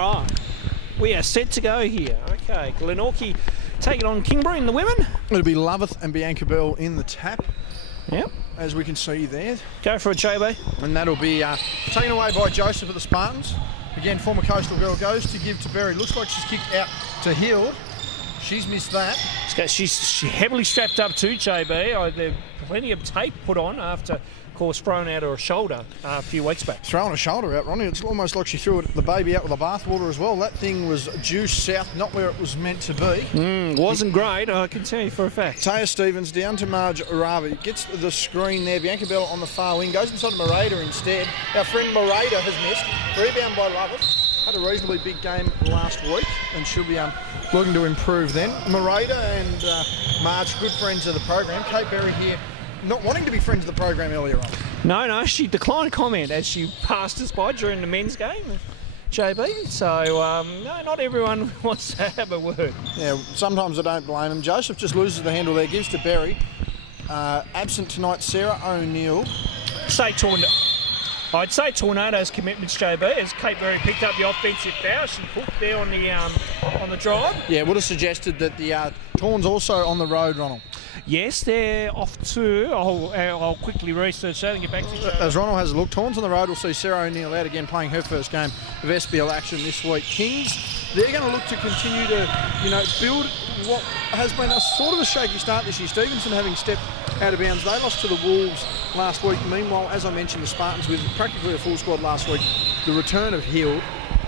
All right. We are set to go here. Okay, Glenorchy taking on Kingborough in the women. It'll be Loveth and Bianca Bell in the tap. Yep. As we can see there. Go for a JB. And that'll be taken away by Joseph of the Spartans. Again, former Coastal girl goes to give to Berry. Looks like she's kicked out to Hill. She's missed that. She's heavily strapped up too, JB. There's plenty of tape put on after, of course, thrown out her shoulder a few weeks back. Throwing her shoulder out, Ronnie. It's almost like she threw the baby out with the bathwater as well. That thing was due south, not where it was meant to be. Wasn't great, I can tell you for a fact. Taya Stevens down to Marge Aravi. Gets the screen there. Bianca Bell on the far wing. Goes inside Morada instead. Our friend Morada has missed. Rebound by Lovett. Had a reasonably big game last week and she'll be looking to improve then. Morada and Marge, good friends of the program. Kate Berry here, not wanting to be friends of the program earlier on. No, she declined comment as she passed us by during the men's game, JB. So, no, not everyone wants to have a word. Yeah, sometimes I don't blame him. Joseph just loses the handle there, gives to Berry. Absent tonight, Sarah O'Neill. I'd say Tornado's commitments, JB, as Kate Berry picked up the offensive foul. She hooked there on the drive. Yeah, would have suggested that the Torns also on the road, Ronald. Yes, they're off to. I'll quickly research that and get back to you. As Ronald has a look, Torns on the road. We'll see Sarah O'Neill out again, playing her first game of SBL action this week. Kings, they're going to look to continue to, build what has been a sort of a shaky start this year. Stevenson having stepped out of bounds. They lost to the Wolves last week. Meanwhile, as I mentioned, the Spartans with practically a full squad last week. The return of Hill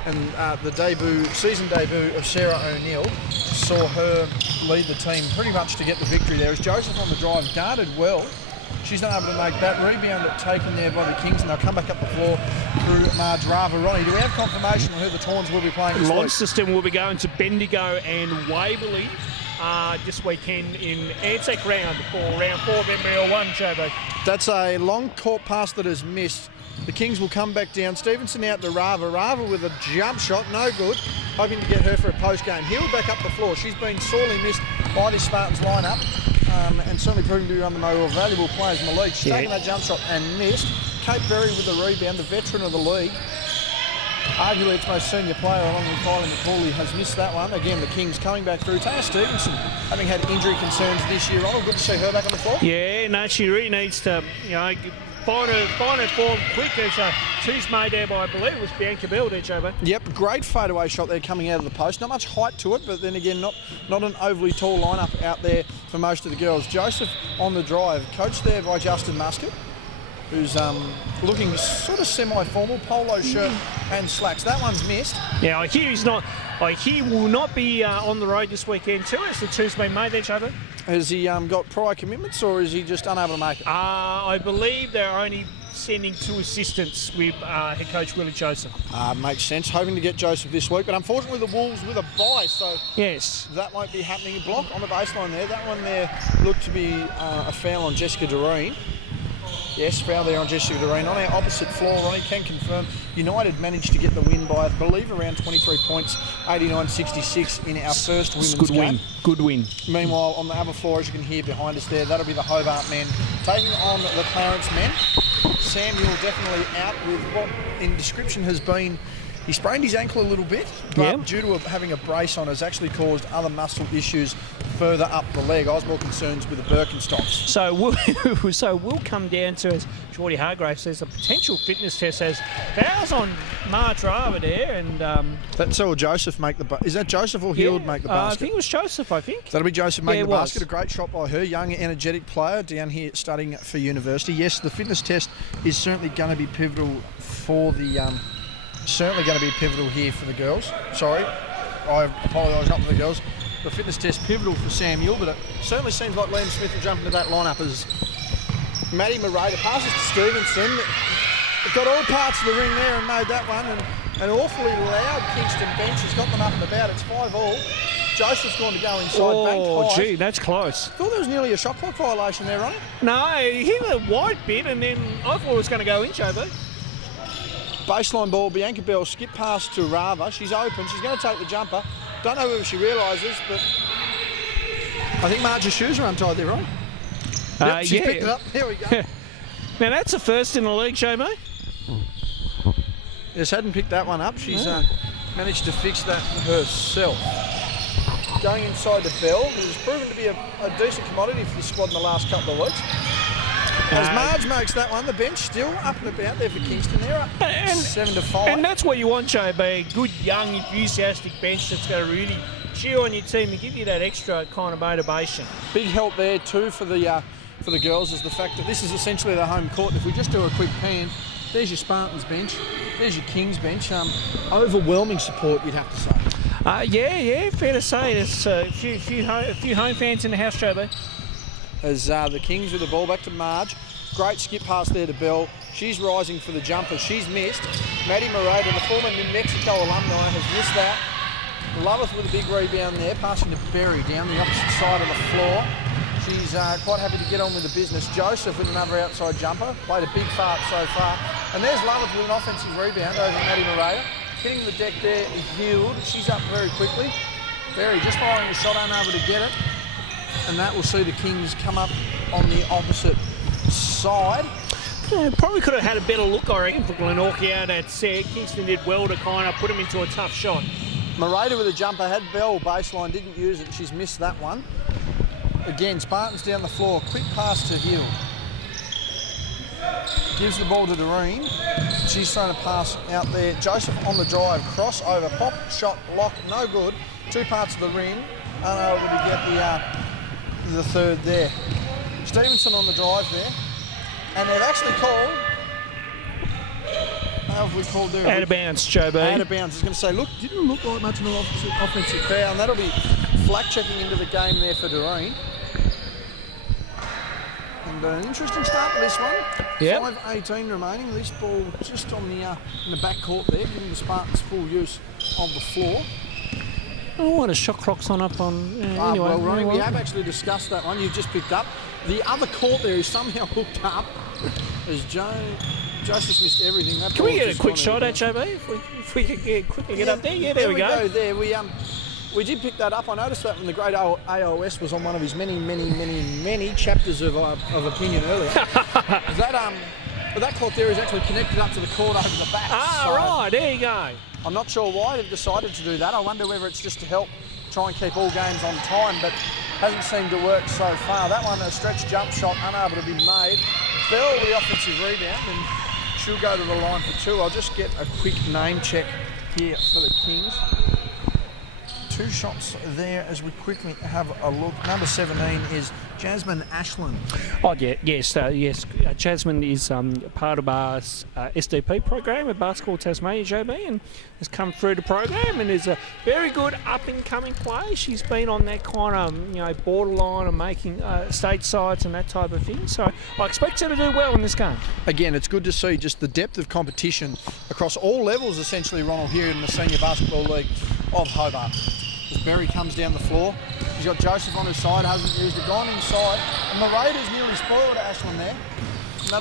and the season debut of Sarah O'Neill saw her lead the team pretty much to get the victory there. As Joseph on the drive guarded well. She's not able to make that rebound taken there by the Kings, and they'll come back up the floor through Marge Rava. Ronnie, do we have confirmation on who the Tawns will be playing this week? Launceston will be going to Bendigo and Waverley this weekend in Anzac round 4 of NBL 1, JB. That's a long court pass that is missed. The Kings will come back down. Stevenson out to Rava. Rava with a jump shot, no good. Hoping to get her for a post-game. Hill back up the floor. She's been sorely missed by this Spartans lineup and certainly proving to be one of the more valuable players in the league. She's taken that jump shot and missed. Kate Berry with the rebound, the veteran of the league. Arguably its most senior player along with Kylie McCauley has missed that one. Again, the Kings coming back through. Taya Stevenson having had injury concerns this year. Ronald, good to see her back on the floor. Yeah, no, she really needs to, find her form quick. As two's made there by, I believe it was Bianca Bell there, JB. Yep, great fadeaway shot there coming out of the post. Not much height to it, but then again, not an overly tall lineup out there for most of the girls. Joseph on the drive, coached there by Justin Muscat, who's looking sort of semi-formal, polo shirt and slacks. That one's missed. Yeah, I hear he will not be on the road this weekend too, as the two's been made there, JB. Has he got prior commitments, or is he just unable to make it? I believe they're only sending 2 assistants with head coach Willie Joseph. Makes sense. Hoping to get Joseph this week, but unfortunately the Wolves with a bye, so yes, that won't be happening. Block on the baseline there. That one there looked to be a foul on Jessica Doreen. Yes, foul there on Jessica Doreen. On our opposite floor, Ronnie can confirm United managed to get the win by, I believe, around 23 points, 89-66 in our first women's game. Good win. Meanwhile, on the other floor, as you can hear behind us there, that'll be the Hobart men taking on the Clarence men. Samuel definitely out with what in description has been, he sprained his ankle a little bit, but due to having a brace on, has actually caused other muscle issues further up the leg. I was more concerned with the Birkenstocks. So we'll come down to, as Geordie Hargrave says, a potential fitness test as fouls on Marge Rava there, and that's all Joseph make the. Is that Joseph or Hill make the basket? I think it was Joseph. I think that'll be Joseph making the basket. Was. A great shot by her, young, energetic player down here studying for university. Yes, the fitness test is certainly going to be pivotal for the. Certainly going to be pivotal here for the girls. Sorry, I apologise, not for the girls. The fitness test pivotal for Samuel, but it certainly seems like Liam Smith will jump into that lineup as Maddie Morada passes to Stevenson. Got all parts of the ring there and made that one, and an awfully loud Kingston bench has got them up and about. It's 5-all. Joseph's going to go inside, banked high. Oh, gee, that's close. I thought there was nearly a shot clock violation there, Ronnie. No, he hit a wide bit, and then I thought it was going to go in, JB. Baseline ball, Bianca Bell skip pass to Rava. She's open, she's going to take the jumper. Don't know whether she realises, but I think Marge's shoes are untied there, right? Yep, she picked it up. Here we go. Now that's a first in the league, JB. Just hadn't picked that one up. She's managed to fix that herself. Going inside to Bell, who's proven to be a decent commodity for the squad in the last couple of weeks. As Marge makes that one, the bench still up and about there for Kingston. They're up 7-5. And that's what you want, JB. A good, young, enthusiastic bench that's going to really cheer on your team and give you that extra kind of motivation. Big help there too for the girls is the fact that this is essentially their home court. If we just do a quick pan, there's your Spartans bench, there's your Kings bench. Overwhelming support, you'd have to say. Yeah, fair to say. There's a few home fans in the house, JB. As the Kings with the ball back to Marge. Great skip pass there to Bell. She's rising for the jumper. She's missed. Maddie Morado, the former New Mexico alumni, has missed that. Loveth with a big rebound there, passing to Berry down the opposite side of the floor. She's quite happy to get on with the business. Joseph with another outside jumper. Played a big fart so far. And there's Loveth with an offensive rebound over Maddie Morado. Hitting the deck there, Healed. She's up very quickly. Berry just firing the shot, unable to get it. And that will see the Kings come up on the opposite side. Yeah, probably could have had a better look, I reckon, for Glenorchy out at set. Kingston did well to kind of put him into a tough shot. Morado with a jumper, had Bell baseline, didn't use it. She's missed that one. Again, Spartans down the floor. Quick pass to Hill. Gives the ball to Doreen. She's trying to pass out there. Joseph on the drive. Crossover. Pop, shot, lock. No good. Two parts of the rim. Unable to get the third there. Stevenson on the drive there. And they've actually called... How have we called there? Out of bounds, JB. Out of bounds. I was going to say, look, didn't look like much of an offensive foul. And that'll be flack checking into the game there for Doreen. And an interesting start to this one. Yep. 5:18 remaining. This ball just on the in the back court there, giving the Spartans full use of the floor. Oh, what a shot clock's on up on... anyway. Well, Ronnie, we have actually discussed that one. You've just picked up. The other court there is somehow hooked up as Joseph missed everything. That Can we get a quick shot at JB? If we could quickly get up there? Yeah, there we go. There we did pick that up. I noticed that when the great AOS was on one of his many chapters of opinion earlier. that court there is actually connected up to the court over the back. Right, there you go. I'm not sure why they've decided to do that. I wonder whether it's just to help try and keep all games on time, but hasn't seemed to work so far. That one, a stretch jump shot, unable to be made. Bell with the offensive rebound, and she'll go to the line for two. I'll just get a quick name check here for the Kings. Two shots there as we quickly have a look. Number 17 is Jasmine Ashland. Oh, yeah, yes. Jasmine is part of our SDP program at Basketball Tasmania, JB, and has come through the program and is a very good up-and-coming player. She's been on that kind of, borderline of making state sides and that type of thing. So I expect her to do well in this game. Again, it's good to see just the depth of competition across all levels, essentially, Ronald, here in the Senior Basketball League of Hobart. As Berry comes down the floor, he's got Joseph on his side, hasn't used it, gone inside, and the Raiders nearly spoiled Ashland there.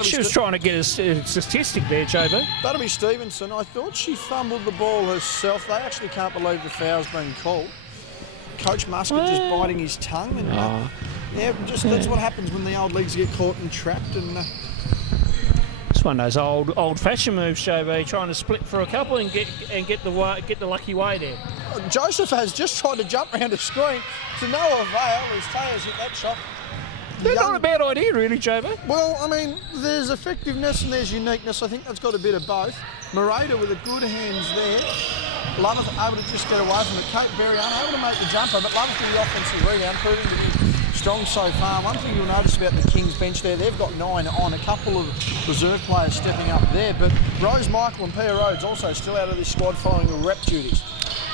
She was trying to get a statistic there, JB. That'll be Stevenson. I thought she fumbled the ball herself. They actually can't believe the foul's been called. Coach Muscat just biting his tongue. And, that's what happens when the old legs get caught and trapped. And it's one of those old-fashioned moves, JB, trying to split for a couple and get the lucky way there. Joseph has just tried to jump around a screen to no avail. His tails hit that shot. They're not a bad idea, really, JB. Well, I mean, there's effectiveness and there's uniqueness. I think that's got a bit of both. Morado with the good hands there. Loveth able to just get away from it. Kate Berry unable to make the jumper, but Loveth with the offensive rebound, proving to be strong so far. One thing you'll notice about the Kings bench there, they've got 9 on. A couple of reserve players stepping up there, but Rose Michael and Pia Rhodes also still out of this squad following the rep duties.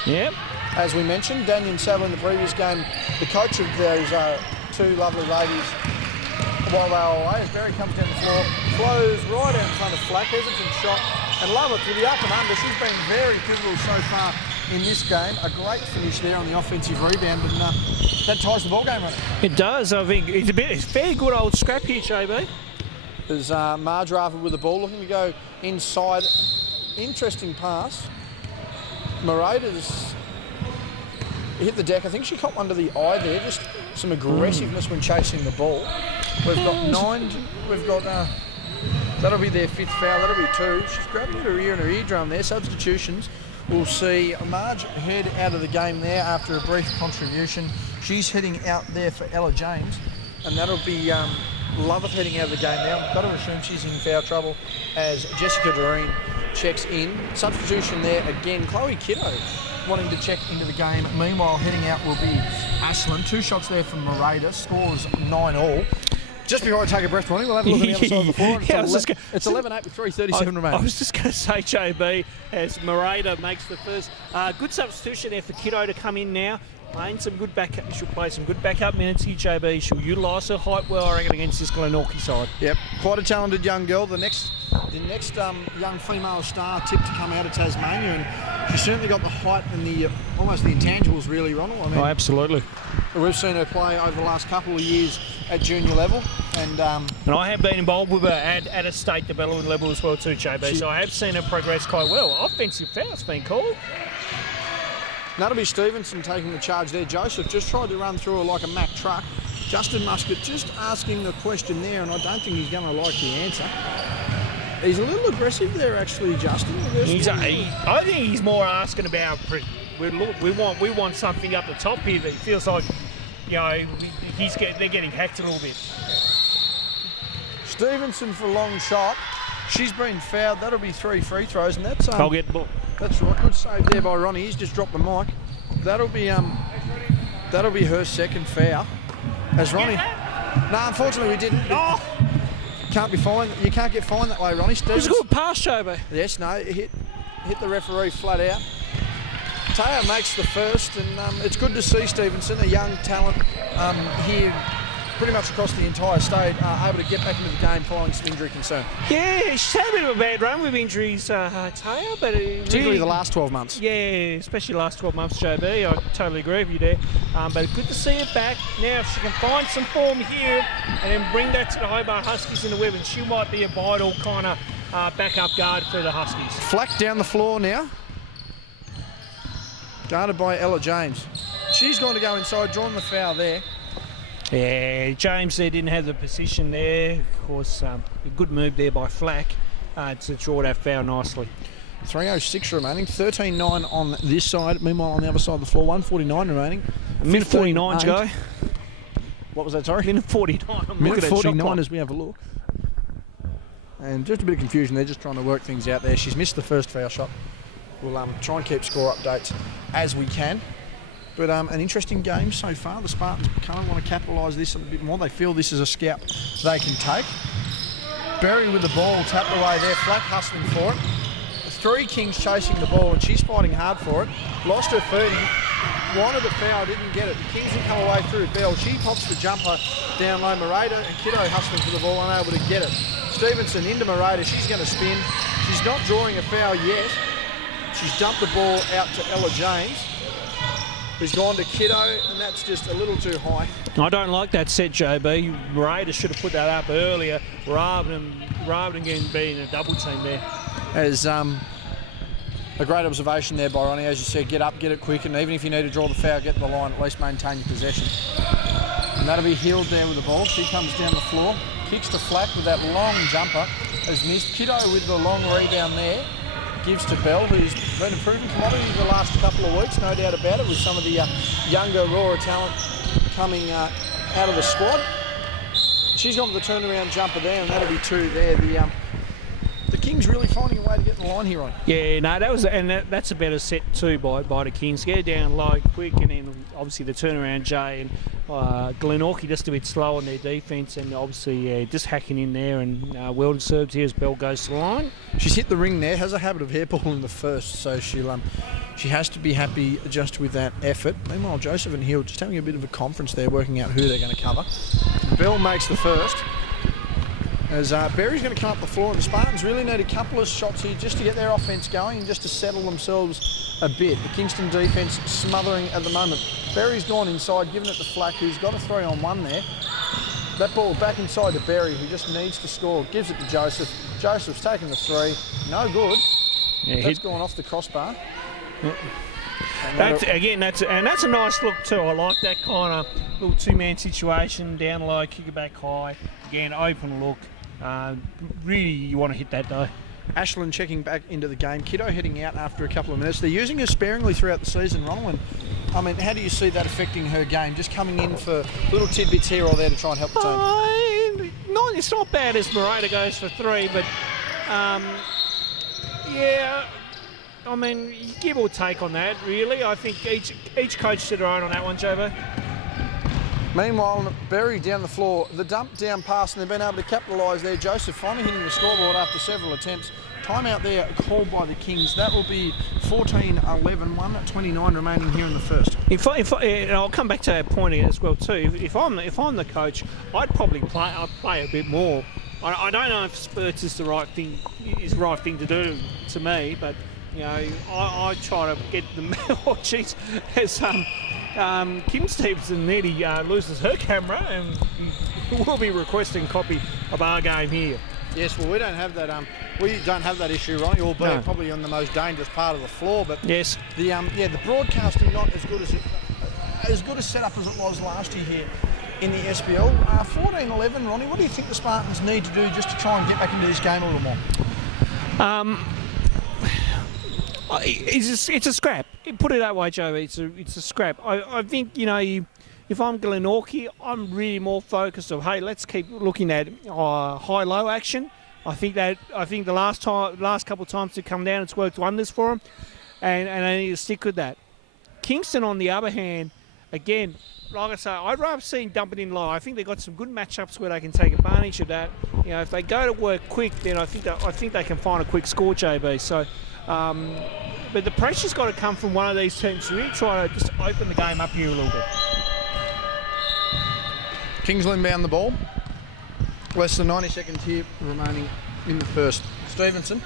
Yep. As we mentioned, Daniel Saville in the previous game, the coach of those two lovely ladies while they were away, as Berry comes down the floor, flows right out in front of Flack, hesitant shot, and Loveth with the up and under. She's been very pivotal so far in this game. A great finish there on the offensive rebound, and that ties the ball game on it. It does. I think it's a very good old scrap here, JB. There's Marge Rafford with the ball, looking to go inside. Interesting pass. Moradas hit the deck. I think she caught one to the eye there. Just some aggressiveness when chasing the ball. We've got 9. We've got that'll be their 5th foul. That'll be 2. She's grabbing her ear and her eardrum there. Substitutions. We'll see Marge head out of the game there after a brief contribution. She's heading out there for Ella James, and that'll be Loveth heading out of the game now. Got to assume she's in foul trouble as Jessica Doreen checks in. Substitution there again. Chloe Kiddo wanting to check into the game. Meanwhile, heading out will be Ashland. 2 shots there from Marada. Scores 9-all. Just before I take a breath, Ronnie, we'll have a look on the other side of the floor. It's 11-8 with 3:37 remaining. I was just going to say, JB, as Marada makes the first. Good substitution there for Kiddo to come in now. Playing some good backup. She'll play some good backup minutes here, JB. She'll utilise her height well, I reckon, against this Glenorchy side. Yep, quite a talented young girl. The next young female star tipped to come out of Tasmania, and she's certainly got the height and the almost the intangibles, really, Ronald. I mean, absolutely. We've seen her play over the last couple of years at junior level, and I have been involved with her at a state development level as well too, JB. So I have seen her progress quite well. Offensive foul's been called. That'll be Stevenson taking the charge there. Joseph just tried to run through her like a Mack truck. Justin Muscat just asking the question there, and I don't think he's going to like the answer. He's a little aggressive there, actually, Justin. I think he's more asking about. We want something up the top here that feels like, they're getting hacked a little bit. Stevenson for a long shot. She's been fouled. That'll be 3 free throws, and that's I'll get the ball. That's right. Good save there by Ronnie. He's just dropped the mic. That'll be her second foul. As Ronnie. No, unfortunately we didn't. Oh. Can't be fined. You can't get fined that way, Ronnie. It was a good pass, JB. Yes, no, it hit the referee flat out. Taya makes the first, and it's good to see Stevenson, a young talent here pretty much across the entire state, able to get back into the game following some injury concern. Yeah, she's had a bit of a bad run with injuries, Taya, but particularly the last 12 months. Yeah, especially the last 12 months, JB. I totally agree with you there. But good to see her back. Now, if she can find some form here and then bring that to the Hobart Huskies in the web, and she might be a vital kind of backup guard for the Huskies. Flack down the floor now. Guarded by Ella James. She's going to go inside, drawing the foul there. Yeah, James there didn't have the position there. Of course, a good move there by Flack to draw that foul nicely. 3:06 remaining, 13-9 on this side. Meanwhile, on the other side of the floor, 1:49 remaining. Minute 49 to go. What was that, sorry? Minute 49. Minute 49 as we have a look. And just a bit of confusion. They're just trying to work things out there. She's missed the first foul shot. We'll try and keep score updates as we can. But an interesting game so far. The Spartans kind of want to capitalise this a bit more. They feel this is a scalp they can take. Berry with the ball, tapped away there. Flack hustling for it. 3 Kings chasing the ball, and she's fighting hard for it. Lost her footing. Wanted the foul, didn't get it. The Kings will come away through Bell. She pops the jumper down low. Marada and Kiddo hustling for the ball, unable to get it. Stevenson into Marada. She's going to spin. She's not drawing a foul yet. She's dumped the ball out to Ella James, who's gone to Kiddo, and that's just a little too high. I don't like that set, JB. Raiders should have put that up earlier rather than being a double team there. As a great observation there by Ronnie, as you said, get up, get it quick, and even if you need to draw the foul, get to the line, at least maintain your possession. And that'll be Healed there with the ball. She comes down the floor, kicks to Flack with that long jumper, has missed. Kiddo with the long rebound there. Gives to Bell, who's been a proven commodity the last couple of weeks, no doubt about it, with some of the younger, rawer talent coming out of the squad. She's gone for the turnaround jumper there, and that'll be 2 there. The Kings really finding a way to get in the line here on. Yeah, no, that's a better set too by the Kings. Get down low, quick, and then obviously the turnaround Jay and Glenorchy just a bit slow on their defence, and obviously just hacking in there, and well deserved here as Bell goes to the line. She's hit the ring there, has a habit of hairball in the first, so she has to be happy just with that effort. Meanwhile, Joseph and Hill just having a bit of a conference there, working out who they're going to cover. Bell makes the first. As Berry's going to come up the floor, and the Spartans really need a couple of shots here just to get their offence going and just to settle themselves a bit. The Kingston defence smothering at the moment. Berry's gone inside, giving it to Flack, who's got a 3-on-1 there. That ball back inside to Berry, who just needs to score. Gives it to Joseph. Joseph's taking the 3. No good. Yeah, that's gone off the crossbar. Yeah. That's a nice look too. I like that kind of little 2-man situation, down low, kick it back high. Again, open look. Really, you want to hit that though. Ashland checking back into the game. Kiddo heading out after a couple of minutes. They're using her sparingly throughout the season, Ronald. I mean, how do you see that affecting her game? Just coming in for little tidbits here or there to try and help the team? It's not bad as Morata goes for 3, but yeah, I mean, give or take on that, really. I think each coach to their own on that one, JB. Meanwhile, Berry down the floor, the dump down pass, and they've been able to capitalise there. Joseph finally hitting the scoreboard after several attempts. Timeout there called by the Kings. That will be 14-11, 1:29 remaining here in the first. And I'll come back to that point as well too. If I'm the coach, I'd probably play a bit more. I don't know if spurts is the right thing to do to me, but you know, I try to get them. Oh, jeez, as Kim Stevenson nearly loses her camera, and we'll be requesting a copy of our game here. Yes, well, we don't have that. We don't have that issue, Ronnie. Albeit probably on the most dangerous part of the floor. But yes, the broadcasting not as good a setup as it was last year here in the SBL. 14-11, Ronnie. What do you think the Spartans need to do just to try and get back into this game a little more? It's a scrap. Put it that way, Joe. It's a scrap. I think, you know, if I'm Glenorchy, I'm really more focused on, hey, let's keep looking at high-low action. I think the last couple of times to come down, it's worked wonders for them, and I need to stick with that. Kingston, on the other hand, again, like I say, I'd rather see them dump it in low. I think they've got some good matchups where they can take advantage of that. You know, if they go to work quick, then I think they can find a quick score, JB. So. But the pressure's got to come from one of these teams to really try to just open the game up here a little bit. Kingsland inbound the ball. Less than 90 seconds here remaining in the first. Stevenson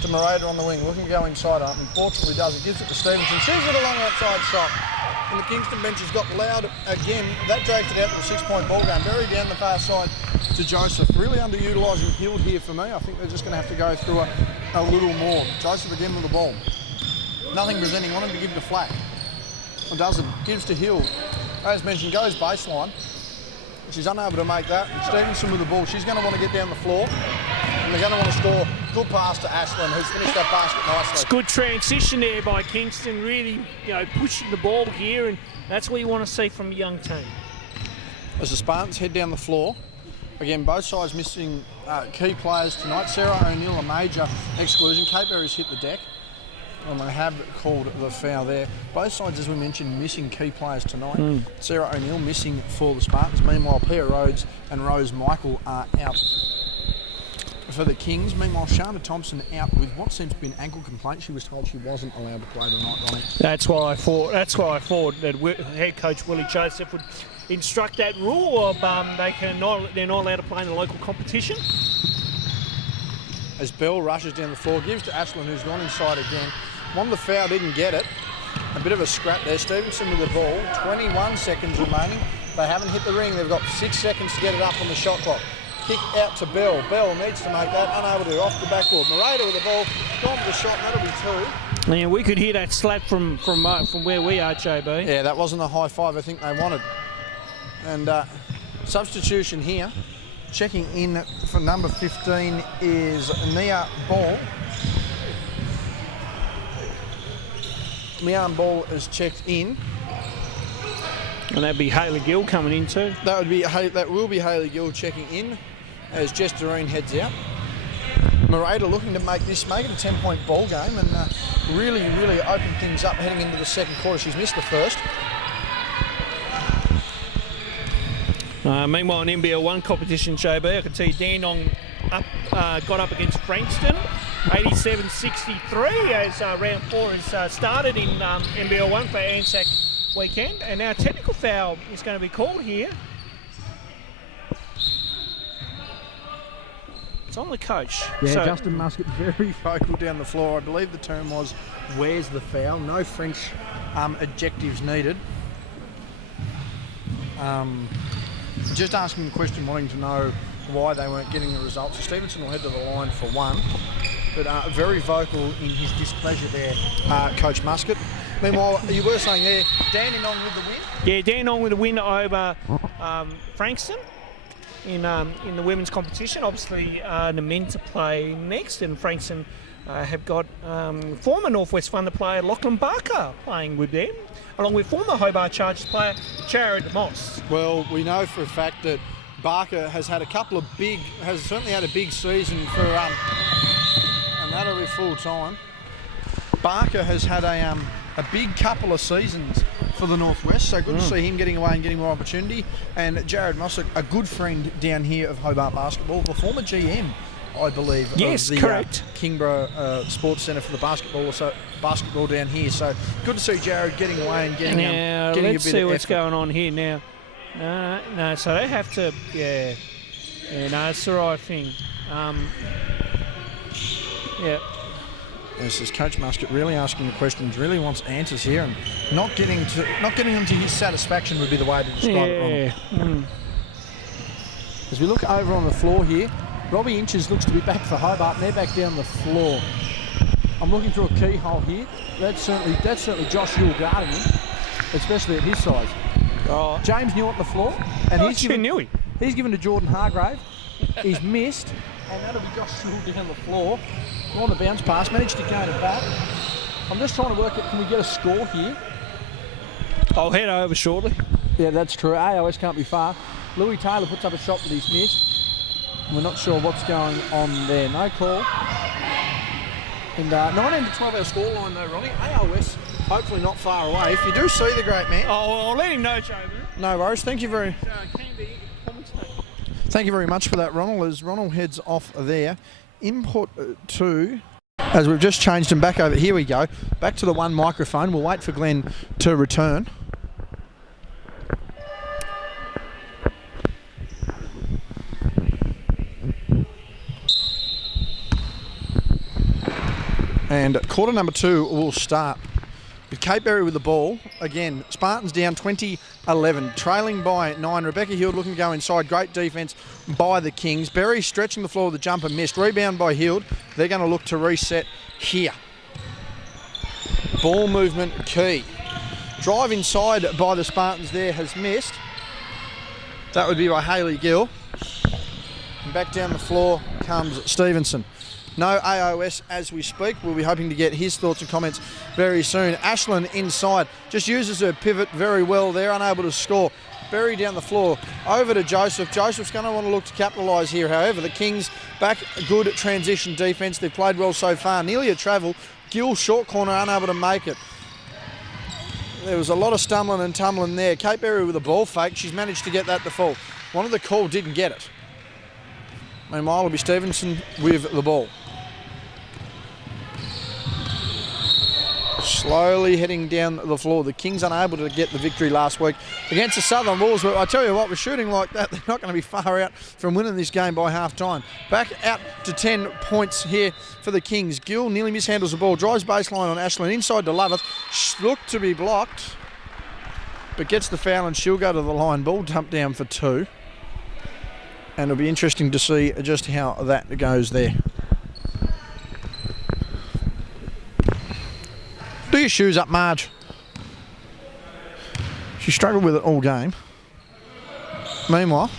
to Morata on the wing, looking to go inside. Unfortunately does. It gives it to Stevenson. Sees it along outside shot. And the Kingston bench has got loud again. That dragged it out to a 6-point ball game. Very down the far side to Joseph. Really underutilising Hill here for me. I think they're just going to have to go through a little more. Joseph again with the ball. Nothing presenting. Wanting to give to Flack. It doesn't. Gives to Hill. As mentioned, goes baseline. She's unable to make that. And Stevenson with the ball. She's going to want to get down the floor. And they're going to want to score. Good pass to Ashland, who's finished that basket nicely. It's good transition there by Kingston. Really, you know, pushing the ball here, and that's what you want to see from a young team. As the Spartans head down the floor, again, both sides missing key players tonight. Sarah O'Neill, a major exclusion. Kate Berry's hit the deck. And they have called the foul there. Both sides, as we mentioned, missing key players tonight. Sarah O'Neill missing for the Spartans. Meanwhile, Pia Rhodes and Rose Michael are out for the Kings. Meanwhile, Shana Thompson out with what seems to be an ankle complaint. She was told she wasn't allowed to play tonight, Ronnie. That's why I thought that head coach Willie Joseph would instruct that rule of they're not allowed to play in the local competition. As Bell rushes down the floor, gives to Ashland, who's gone inside again. Won the foul, didn't get it. A bit of a scrap there. Stevenson with the ball. 21 seconds remaining. They haven't hit the ring. They've got 6 seconds to get it up on the shot clock. Kick out to Bell. Bell needs to make that. Unable to. Off the backboard. Morata with the ball. Gone with the shot. That'll be 2. Yeah, we could hear that slap from where we are, JB. Yeah, that wasn't a high five I think they wanted. And substitution here. Checking in for number 15 is Nia Ball. Nia Ball is checked in. And that'd be Hayley Gill coming in too. That will be Hayley Gill checking in as Jess Doreen heads out. Morata looking to make it a 10-point ball game and really open things up heading into the second quarter. She's missed the first. Meanwhile, in NBL 1 competition, JB, I can tell you Dandenong got up against Frankston, 87-63 as round 4 has started in NBL 1 for Anzac weekend. And now technical foul is going to be called here. It's on the coach. Yeah, so Justin Muscat very vocal down the floor. I believe the term was, where's the foul? No French adjectives needed. Just asking the question, wanting to know why they weren't getting the results. So Stevenson will head to the line for 1. But very vocal in his displeasure there, Coach Muscat. Meanwhile, you were saying there, Dandenong with the win? Yeah, Dandenong with the win over Frankston. in the women's competition. Obviously, the men to play next, and Frankston have got former Northwest Thunder player Lachlan Barker playing with them, along with former Hobart Chargers player Jared Moss. Well, we know for a fact that Barker has had certainly had a big season for, and that'll be full time. Barker has had a big couple of seasons for the Northwest, so good to see him getting away and getting more opportunity. And Jared Moss, a good friend down here of Hobart Basketball, the former GM, I believe, yes, of the correct. Kingborough Sports Centre for the basketball down here. So good to see Jared getting away and getting now, a bit let's see of what's effort. going on here now. No, so they have to, no, it's the right thing. Yeah. This is Coach Muscat really asking the questions, really wants answers here, and not getting them to his satisfaction would be the way to describe it, Ronald. As we look over on the floor here, Robbie Inches looks to be back for Hobart, and they're back down the floor. I'm looking through a keyhole here. That's certainly Josh Yule guarding him, especially at his size. Oh. James New on the floor, and he's given to Jordan Hargrave. He's missed, and that'll be Josh Yule down the floor. On the bounce pass, managed to gain it back. I'm just trying to work out, can we get a score here? I'll head over shortly. Yeah, that's true. AOS can't be far. Louis Taylor puts up a shot that he's missed. We're not sure what's going on there. No call. And 19 to 12 our scoreline though, Ronnie. AOS hopefully not far away. If you do see the great man. I'll let him know, Jamie. No worries. Thank you very much for that, Ronald. As Ronald heads off there. Input to, as we've just changed him back over, here we go, back to the one microphone. We'll wait for Glenn to return. And quarter number 2 will start with Cape Berry with the ball. Again, Spartans down 20-11, trailing by 9. Rebecca Hield looking to go inside. Great defence by the Kings. Berry stretching the floor with the jumper, missed. Rebound by Hield. They're going to look to reset here. Ball movement key. Drive inside by the Spartans there has missed. That would be by Hayley Gill. And back down the floor comes Stevenson. No AOS as we speak. We'll be hoping to get his thoughts and comments very soon. Ashlyn inside. Just uses her pivot very well. They're unable to score. Berry down the floor. Over to Joseph. Joseph's going to want to look to capitalise here. However, the Kings back good transition defence. They've played well so far. Nearly a travel. Gill short corner unable to make it. There was a lot of stumbling and tumbling there. Cape Berry with a ball fake. She's managed to get that to fall. One of the call didn't get it. Meanwhile, it'll be Stevenson with the ball. Slowly heading down the floor. The Kings unable to get the victory last week against the Southern Wolves. But I tell you what, with shooting like that, they're not going to be far out from winning this game by half time. Back out to 10 points here for the Kings. Gill nearly mishandles the ball. Drives baseline on Ashlyn. Inside to Loveth. Looked to be blocked, but gets the foul and she'll go to the line. Ball dumped down for 2. And it'll be interesting to see just how that goes there. Do your shoes up, Marge. She struggled with it all game. Meanwhile,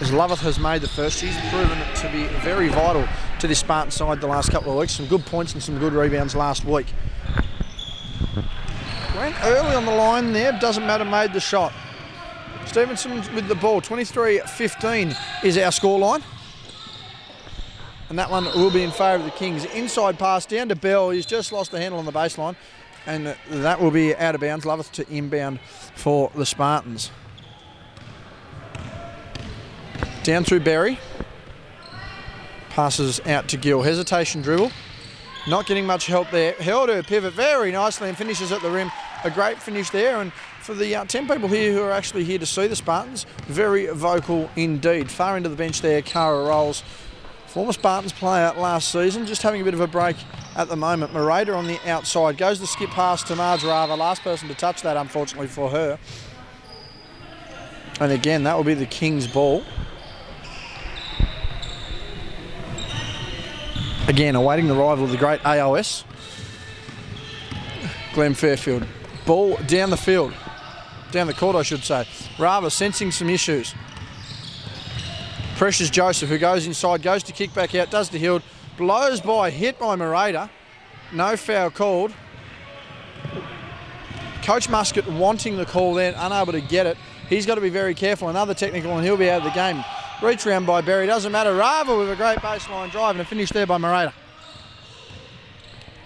as Loveth has made the first, she's proven it to be very vital to this Spartan side the last couple of weeks. Some good points and some good rebounds last week. Went early on the line there, doesn't matter, made the shot. Stevenson with the ball, 23-15 is our scoreline. And that one will be in favour of the Kings. Inside pass down to Bell. He's just lost the handle on the baseline. And that will be out of bounds. Loveth to inbound for the Spartans. Down through Berry. Passes out to Gill. Hesitation dribble. Not getting much help there. Held her pivot very nicely and finishes at the rim. A great finish there. And for the 10 people here who are actually here to see the Spartans, very vocal indeed. Far into the bench there, Cara Rolls. Former Spartans player last season, just having a bit of a break at the moment. Marada on the outside. Goes the skip pass to Marge Rava. Last person to touch that, unfortunately, for her. And again, that will be the Kings' ball. Again, awaiting the arrival of the great AOS. Glenn Fairfield. Ball down the field. Down the court, I should say. Rava sensing some issues. Pressures Joseph, who goes inside, goes to kick back out, does to Hild, blows by, hit by Morata. No foul called. Coach Muscat wanting the call then, unable to get it. He's got to be very careful. Another technical and he'll be out of the game. Reach round by Berry, doesn't matter. Rava with a great baseline drive and a finish there by Morata.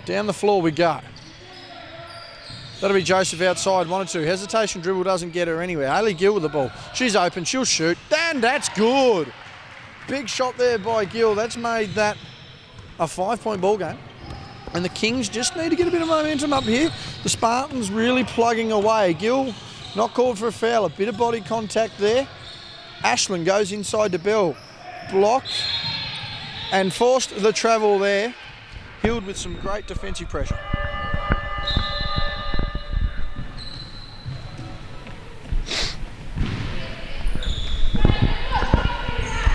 Down the floor we go. That'll be Joseph outside, 1 or 2. Hesitation dribble doesn't get her anywhere. Hayley Gill with the ball. She's open, she'll shoot. And that's good. Big shot there by Gill. That's made that a 5-point ball game. And the Kings just need to get a bit of momentum up here. The Spartans really plugging away. Gill not called for a foul. A bit of body contact there. Ashland goes inside to Bell. Blocked and forced the travel there. Hild with some great defensive pressure.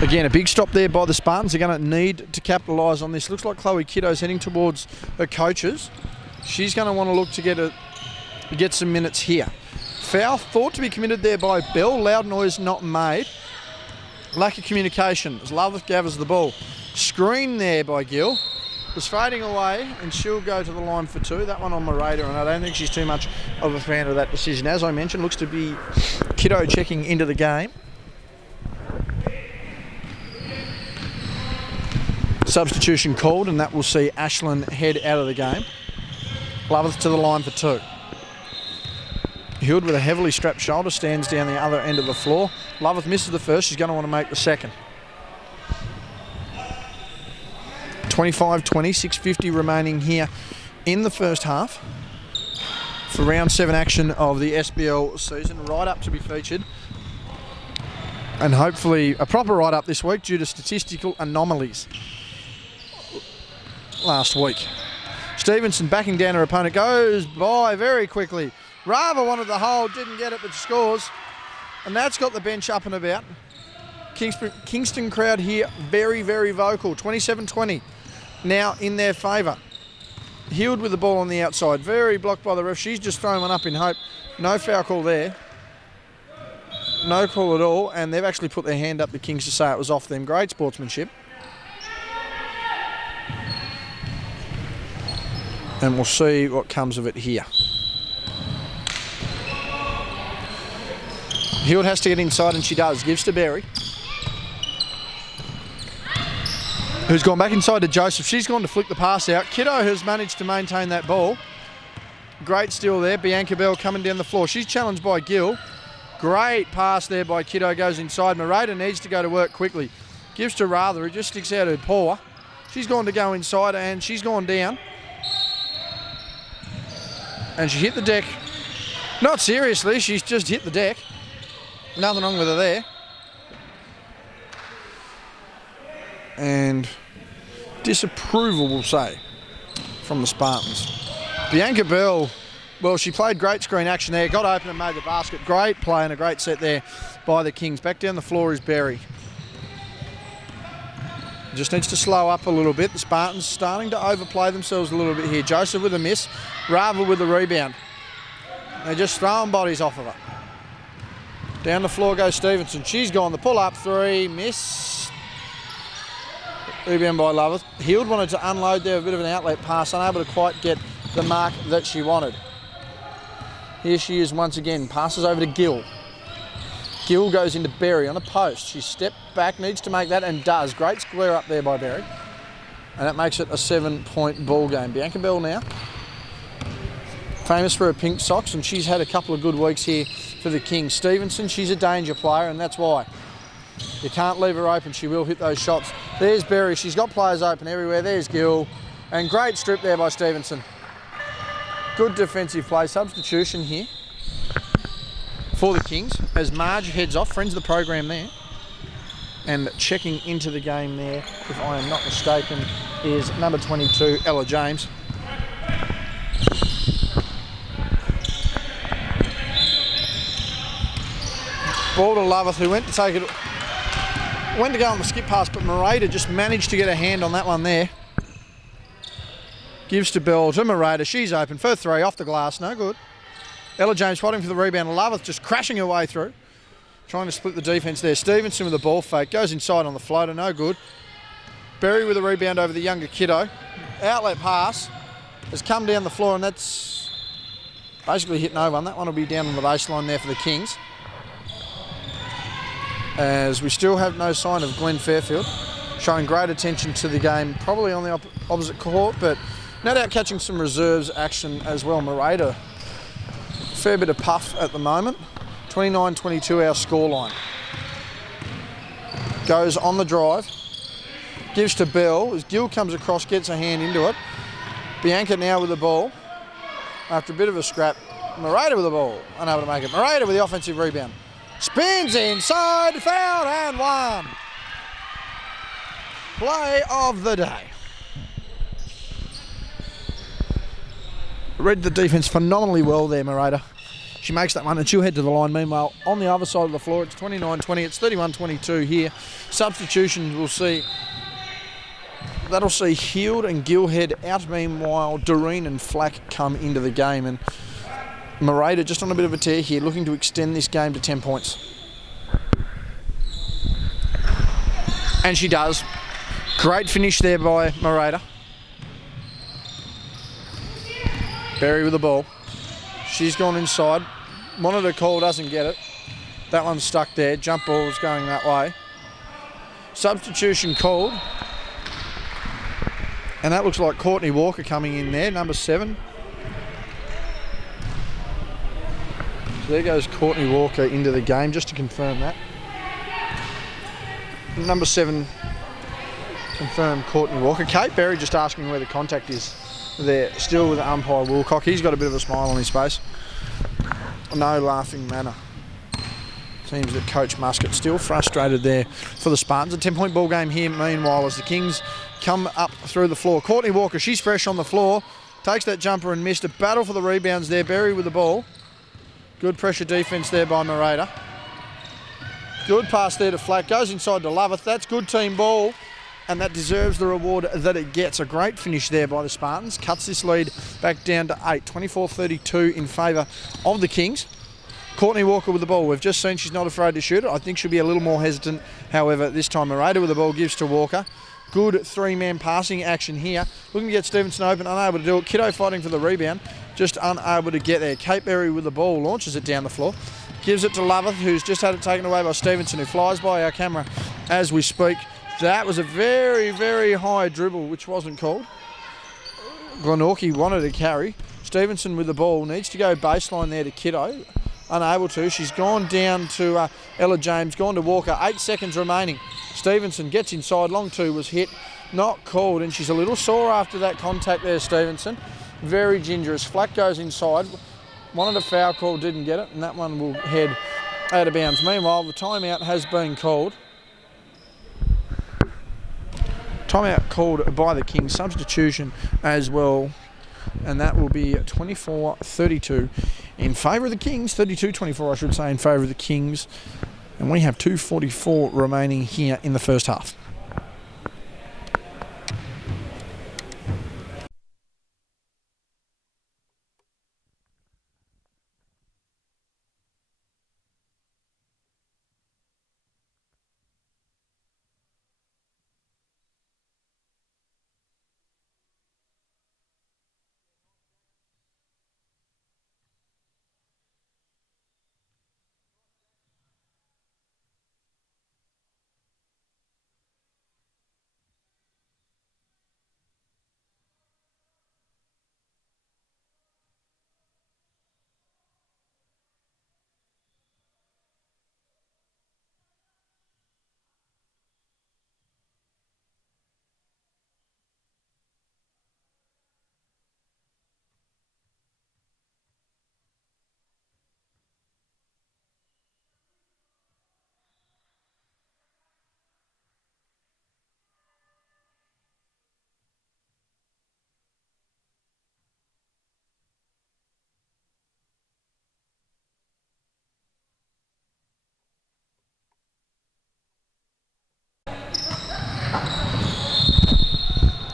Again, a big stop there by the Spartans. They're going to need to capitalise on this. Looks like Chloe Kiddo's heading towards her coaches. She's going to want to look to get some minutes here. Foul thought to be committed there by Bell. Loud noise not made. Lack of communication as Loveth gathers the ball. Screen there by Gill. Was fading away and she'll go to the line for 2. That one on Morata, and I don't think she's too much of a fan of that decision. As I mentioned, looks to be Kiddo checking into the game. Substitution called, and that will see Ashland head out of the game. Loveth to the line for 2. Hild with a heavily strapped shoulder stands down the other end of the floor. Loveth misses the first. She's going to want to make the second. 25-20, 6:50 remaining here in the first half for round 7 action of the SBL season. Write-up to be featured, and hopefully a proper write-up this week due to statistical anomalies last week. Stevenson backing down her opponent, goes by very quickly. Rava wanted the hold, didn't get it, but scores. And that's got the bench up and about. Kingston crowd here very, very vocal. 27-20 now in their favour. Hild with the ball on the outside, very blocked by the ref. She's just thrown one up in hope. No foul call there. No call at all, and they've actually put their hand up, the Kings, to say it was off them. Great sportsmanship. And we'll see what comes of it here. Hild has to get inside, and she does. Gives to Berry, who's gone back inside to Joseph. She's gone to flick the pass out. Kiddo has managed to maintain that ball. Great steal there. Bianca Bell coming down the floor. She's challenged by Gill. Great pass there by Kiddo. Goes inside. Morata needs to go to work quickly. Gives to Rather, who just sticks out her paw. She's gone to go inside, and she's gone down. And she hit the deck. Not seriously, she's just hit the deck. Nothing wrong with her there. And disapproval, we'll say, from the Spartans. Bianca Bell, well, she played great screen action there, got open and made the basket. Great play and a great set there by the Kings. Back down the floor is Berry. Just needs to slow up a little bit. The Spartans starting to overplay themselves a little bit here. Joseph with a miss, Rava with the rebound. They're just throwing bodies off of her. Down the floor goes Stevenson. She's gone. The pull-up 3, miss. Rebound by Loveth. Hild wanted to unload there, a bit of an outlet pass, unable to quite get the mark that she wanted. Here she is once again. Passes over to Gill. Gill goes into Berry on the post. She stepped back, needs to make that, and does. Great square up there by Berry. And that makes it a 7-point ball game. Bianca Bell now, famous for her pink socks, and she's had a couple of good weeks here for the Kings. Stevenson, she's a danger player, and that's why. You can't leave her open. She will hit those shots. There's Berry. She's got players open everywhere. There's Gill. And great strip there by Stevenson. Good defensive play. Substitution here for the Kings as Marge heads off. Friends of the program there. And checking into the game there, if I am not mistaken, is number 22, Ella James. Ball to Loveth, who went to take it, went to go on the skip pass, but Morata just managed to get a hand on that one there. Gives to Bell, to Morata. She's open for 3, off the glass, no good. Ella James fighting for the rebound. Loveth just crashing her way through. trying to split the defence there. Stevenson with the ball fake, goes inside on the floater, no good. Berry with a rebound over the younger kiddo. Outlet pass has come down the floor, and that's basically hit no one. That one will be down on the baseline there for the Kings. As we still have no sign of Glenn Fairfield, showing great attention to the game, probably on the opposite court, but no doubt catching some reserves action as well. Morata, fair bit of puff at the moment. 29-22 our scoreline. Goes on the drive, gives to Bell. As Gill comes across, gets a hand into it. Bianca now with the ball. After a bit of a scrap, Morata with the ball. Unable to make it. Morata with the offensive rebound. Spins inside, fouled and one. Play of the day. Read the defence phenomenally well there, Morata. She makes that one and she'll head to the line. Meanwhile, on the other side of the floor, it's 29-20. It's 31-22 here. Substitutions we'll see. That'll see Heald and Gill head out. Meanwhile, Doreen and Flack come into the game. And Morata just on a bit of a tear here, looking to extend this game to 10 points. And she does. Great finish there by Morata. Berry with the ball. She's gone inside. Monitor call, doesn't get it. That one's stuck there. Jump ball's going that way. Substitution called. And that looks like Courtney Walker coming in there, number 7. So there goes Courtney Walker into the game, just to confirm that. Number 7, confirm Courtney Walker. Kate Berry just asking where the contact is there, still with umpire Wilcock. He's got a bit of a smile on his face. No laughing manner. Seems that Coach Muscat still frustrated there for the Spartans. A 10-point ball game here, meanwhile, as the Kings come up through the floor. Courtney Walker, she's fresh on the floor. Takes that jumper and missed. A battle for the rebounds there. Berry with the ball. Good pressure defence there by Morata. Good pass there to Flack. Goes inside to Loveth. That's good team ball. And that deserves the reward that it gets. A great finish there by the Spartans. Cuts this lead back down to 8. 24-32 in favour of the Kings. Courtney Walker with the ball. We've just seen she's not afraid to shoot it. I think she'll be a little more hesitant. However, this time Morata with the ball gives to Walker. Good three-man passing action here. Looking to get Stevenson open, unable to do it. Kiddo fighting for the rebound, just unable to get there. Kate Berry with the ball, launches it down the floor. Gives it to Loveth, who's just had it taken away by Stevenson, who flies by our camera as we speak. That was a very, very high dribble, which wasn't called. Glenorchy wanted to carry. Stevenson with the ball, needs to go baseline there to Kiddo. Unable to. She's gone down to Ella James, gone to Walker. 8 seconds remaining. Stevenson gets inside. Long two was hit. Not called, and she's a little sore after that contact there, Stevenson. Very gingerous. Flack goes inside. Wanted a foul call, didn't get it, and that one will head out of bounds. Meanwhile, the timeout has been called. Timeout called by the Kings. Substitution as well. And that will be 24-32 in favour of the Kings. 32-24, I should say, in favour of the Kings. And we have 2:44 remaining here in the first half.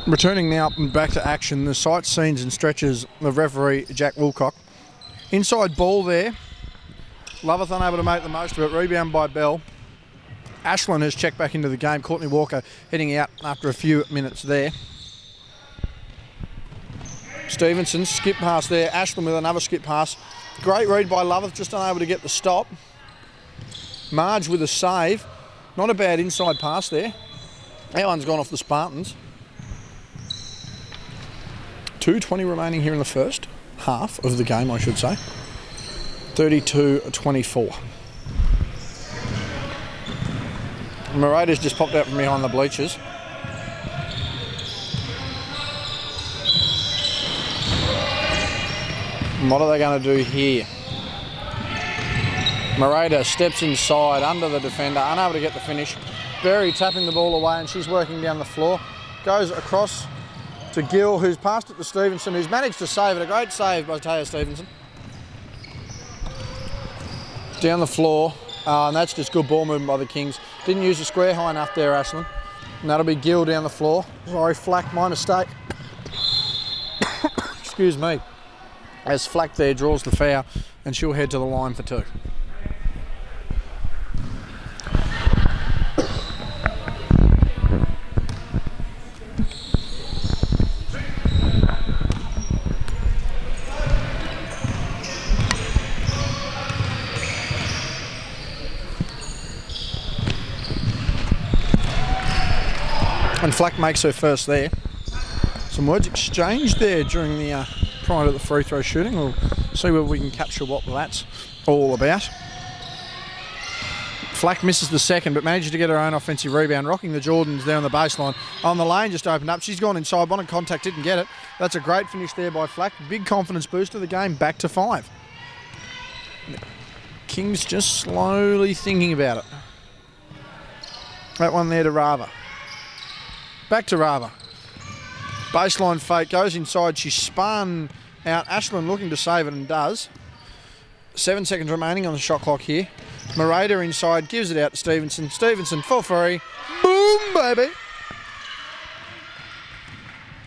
Returning now back to action, the sights, scenes and stretches of referee Jack Wilcock. Inside ball there Loveth unable to make the most of it. Rebound by Bell. Ashland has checked back into the game. Courtney Walker heading out after a few minutes there. Stevenson, skip pass there. Ashland with another skip pass. Great read by Loveth, just unable to get the stop. Marge with a save. Not a bad inside pass there. That one's gone off the Spartans. 2:20 remaining here in the first half of the game, I should say. 32-24. Morata's just popped out from behind the bleachers. And what are they going to do here? Morata steps inside under the defender, unable to get the finish. Berry tapping the ball away and she's working down the floor. Goes across to Gill, who's passed it to Stevenson, who's managed to save it. A great save by Taya Stevenson. Down the floor, and that's just good ball movement by the Kings. Didn't use the square high enough there, Ashland. And that'll be Gill down the floor. Sorry, Flack, my mistake. Excuse me. As Flack there draws the foul, and she'll head to the line for 2. And Flack makes her first there. Some words exchanged there during the prior to the free throw shooting. We'll see whether we can capture what that's all about. Flack misses the second, but manages to get her own offensive rebound, rocking the Jordans there on the baseline. On the lane, just opened up. She's gone inside, wanted contact, didn't get it. That's a great finish there by Flack. Big confidence booster. The game back to 5. Kings just slowly thinking about it. That one there to Rava. Back to Rava. Baseline fake, goes inside. She's spun out. Ashland looking to save it and does. 7 seconds remaining on the shot clock here. Morata inside, gives it out to Stevenson. Stevenson for free. Boom, baby.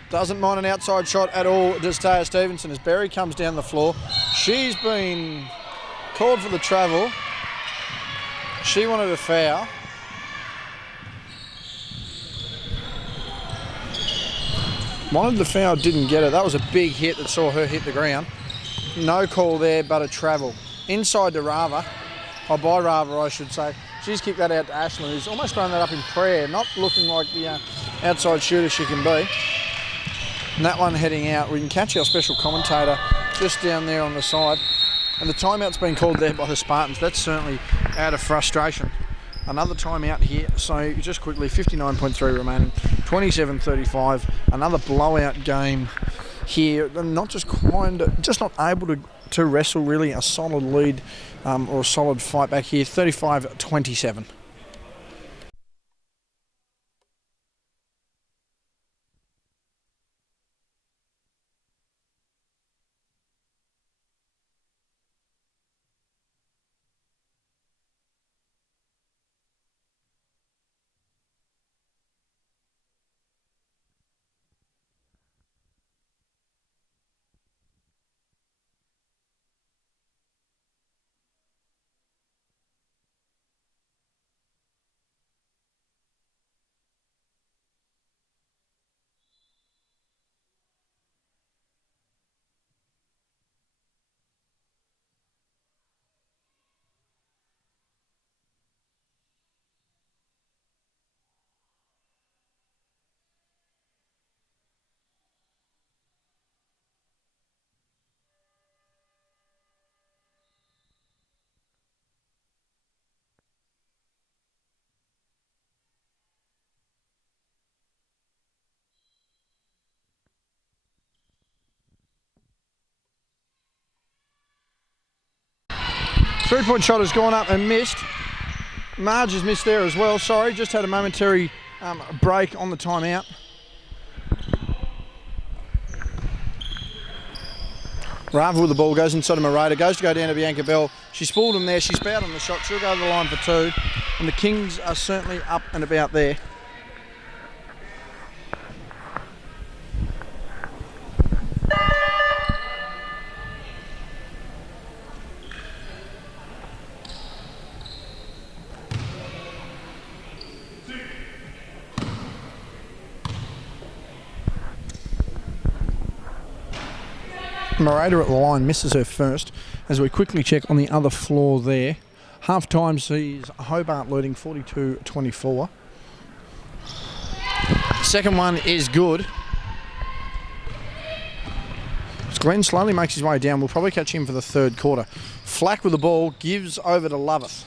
Doesn't mind an outside shot at all, does Taya Stevenson, as Berry comes down the floor. She's been called for the travel. She wanted a foul. Wanted the foul, didn't get it. That was a big hit that saw her hit the ground. No call there, but a travel. Inside to Rava. Or by Rava, I should say. She's kicked that out to Ashland, who's almost thrown that up in prayer. Not looking like the outside shooter she can be. And that one heading out. We can catch our special commentator just down there on the side. And the timeout's been called there by the Spartans. That's certainly out of frustration. Another timeout here. So just quickly, 59.3 remaining. 27-35. Another blowout game here. Not just not able to wrestle really a solid lead or a solid fight back here. 35-27. Three-point shot has gone up and missed. Marge has missed there as well. Sorry, just had a momentary break on the timeout. Rava with the ball, goes inside of Morata, goes to go down to Bianca Bell. She's fooled him there, she's fouled on the shot, she'll go to the line for 2. And the Kings are certainly up and about there. Morata at the line misses her first. As we quickly check on the other floor there. Half time sees Hobart leading 42-24. Second one is good. Glenn slowly makes his way down. We'll probably catch him for the third quarter. Flack with the ball, gives over to Loveth.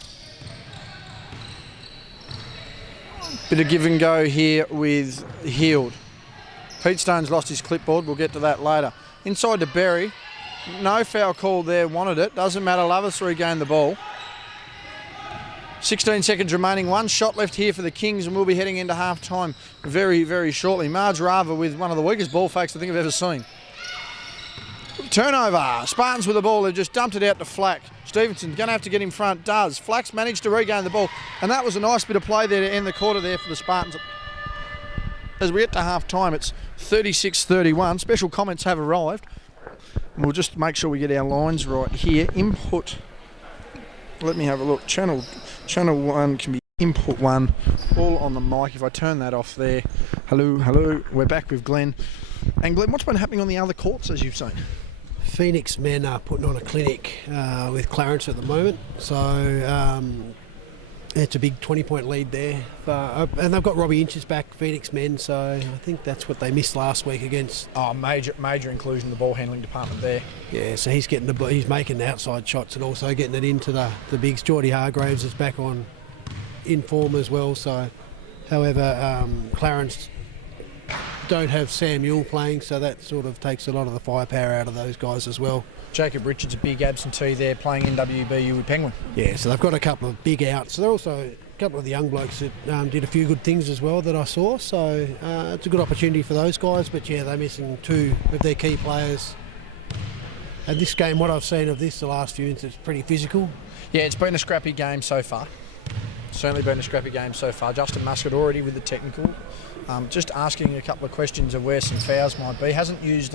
Bit of give and go here with Heald. Pete Stone's lost his clipboard. We'll get to that later. Inside to Berry. No foul call there. Wanted it. Doesn't matter. Loveth regained the ball. 16 seconds remaining. One shot left here for the Kings, and we'll be heading into half time very, very shortly. Marge Rava with one of the weakest ball fakes I think I've ever seen. Turnover. Spartans with the ball. They've just dumped it out to Flack. Stevenson's going to have to get in front. Does. Flack's managed to regain the ball, and that was a nice bit of play there to end the quarter there for the Spartans. As we get to half time, it's 36-31. Special comments have arrived. And we'll just make sure we get our lines right here. Input. Let me have a look. Channel 1 can be input 1. All on the mic. If I turn that off there. Hello. We're back with Glenn. And Glenn, what's been happening on the other courts as you've seen? Phoenix men are putting on a clinic with Clarence at the moment. So it's a big 20-point lead there. And they've got Robbie Inches back, Phoenix men. So I think that's what they missed last week against. Oh, major inclusion in the ball handling department there. Yeah, so he's making outside shots and also getting it into the bigs. Geordie Hargraves is back in form as well. So, however, Clarence don't have Sam Ewell playing, so that sort of takes a lot of the firepower out of those guys as well. Jacob Richards, a big absentee there, playing NWBU with Penguin. Yeah, so they've got a couple of big outs. So they're also a couple of the young blokes that did a few good things as well that I saw. So it's a good opportunity for those guys. But yeah, they're missing two of their key players. And this game, what I've seen of this the last few minutes, it's pretty physical. Yeah, it's been a scrappy game so far. Certainly been a scrappy game so far. Justin Muscat already with the technical. Just asking a couple of questions of where some fouls might be. Hasn't used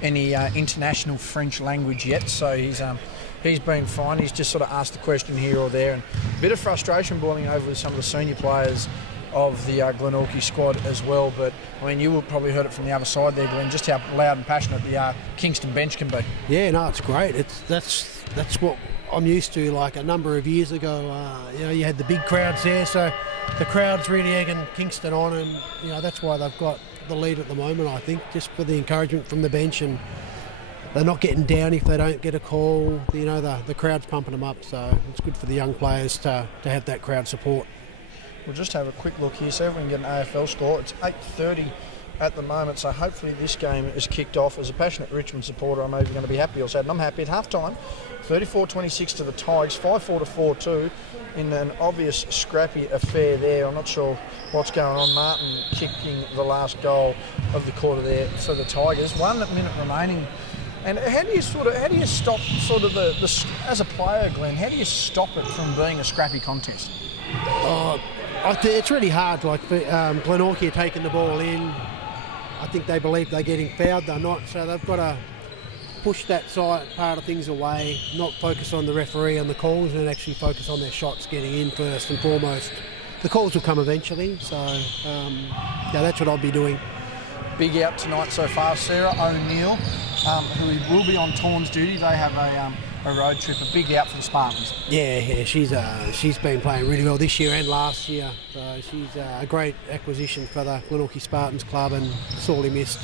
any international French language yet, so he's been fine. He's just sort of asked a question here or there, and a bit of frustration boiling over with some of the senior players of the Glenorchy squad as well. But I mean, you will probably heard it from the other side there, Glenn, just how loud and passionate the Kingston bench can be. Yeah, no, it's great. That's what I'm used to. Like a number of years ago, you had the big crowds there, so the crowd's really egging Kingston on, and that's why they've got the lead at the moment. I think just for the encouragement from the bench, and they're not getting down if they don't get a call. The crowd's pumping them up, so it's good for the young players to have that crowd support. We'll just have a quick look here, see if we can get an AFL score. It's 8:30 at the moment, so hopefully this game is kicked off. As a passionate Richmond supporter, I'm either going to be happy or sad, and I'm happy. At half-time, 34-26 to the Tigers, 5-4 to 4-2 in an obvious scrappy affair there. I'm not sure what's going on. Martin kicking the last goal of the quarter there for the Tigers. 1 minute remaining. And how do you stop the as a player, Glenn, how do you stop it from being a scrappy contest? It's really hard. Like Glenorchy are taking the ball in. I think they believe they're getting fouled. They're not, so they've got to push that side part of things away, not focus on the referee and the calls, and actually focus on their shots getting in first and foremost. The calls will come eventually, so that's what I'll be doing. Big out tonight so far, Sarah O'Neill, who will be on Torns duty. They have a road trip, a big out for the Spartans. Yeah, she's been playing really well this year and last year. So she's a great acquisition for the Glenorchy Spartans club, and sorely missed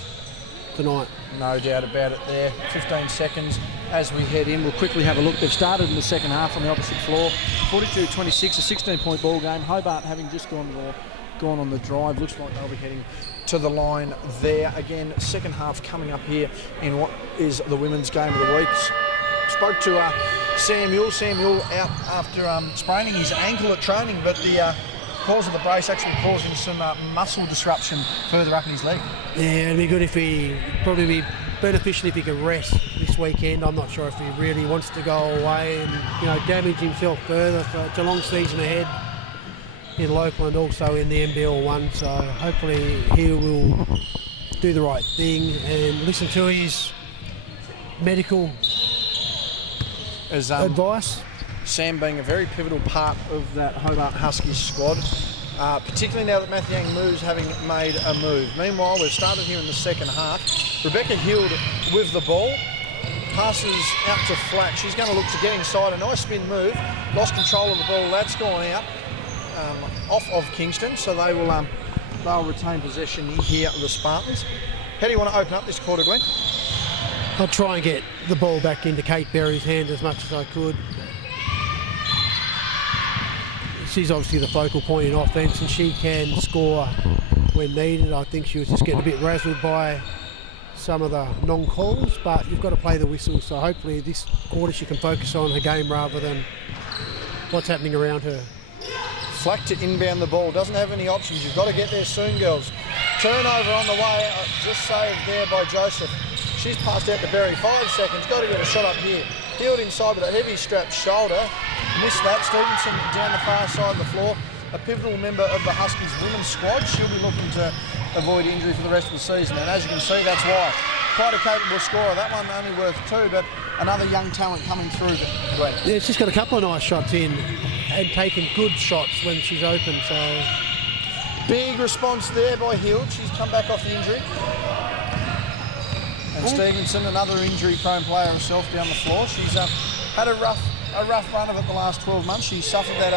tonight. No doubt about it there. 15 seconds as we head in. We'll quickly have a look. They've started in the second half on the opposite floor. 42-26, a 16-point ball game. Hobart having just gone on the drive. Looks like they'll be heading to the line there. Again, second half coming up here in what is the women's game of the week. Spoke to Sam Ewell. Sam Ewell out after spraining his ankle at training, but the cause of the brace actually causing some muscle disruption further up in his leg. Yeah, it'd be good probably be beneficial if he could rest this weekend. I'm not sure if he really wants to go away and damage himself further. So it's a long season ahead in local and also in the NBL 1. So hopefully he will do the right thing and listen to his medical advice. Sam being a very pivotal part of that Hobart Huskies squad, particularly now that Matthew Yang Moo's having made a move. Meanwhile, we've started here in the second half. Rebecca Heald with the ball. Passes out to Flack. She's going to look to get inside. A nice spin move. Lost control of the ball. That's gone out off of Kingston. So they'll retain possession here of the Spartans. How do you want to open up this quarter, Glenn? I'll try and get the ball back into Kate Berry's hand as much as I could. She's obviously the focal point in offence and she can score when needed. I think she was just getting a bit razzled by some of the non-calls, but you've got to play the whistle, so hopefully this quarter she can focus on her game rather than what's happening around her. Flack to inbound the ball, doesn't have any options. You've got to get there soon, girls. Turnover on the way, just saved there by Joseph. She's passed out to Berry, 5 seconds, got to get a shot up here. Healed inside with a heavy strapped shoulder. Missed that. Stevenson down the far side of the floor. A pivotal member of the Huskies women's squad. She'll be looking to avoid injury for the rest of the season. And as you can see, that's why. Quite a capable scorer. That one only worth 2, but another young talent coming through. Great. Yeah, she's got a couple of nice shots in and taken good shots when she's open. So big response there by Hild. She's come back off the injury. And Stevenson, another injury-prone player herself down the floor. She's had a rough run of it the last 12 months. She suffered that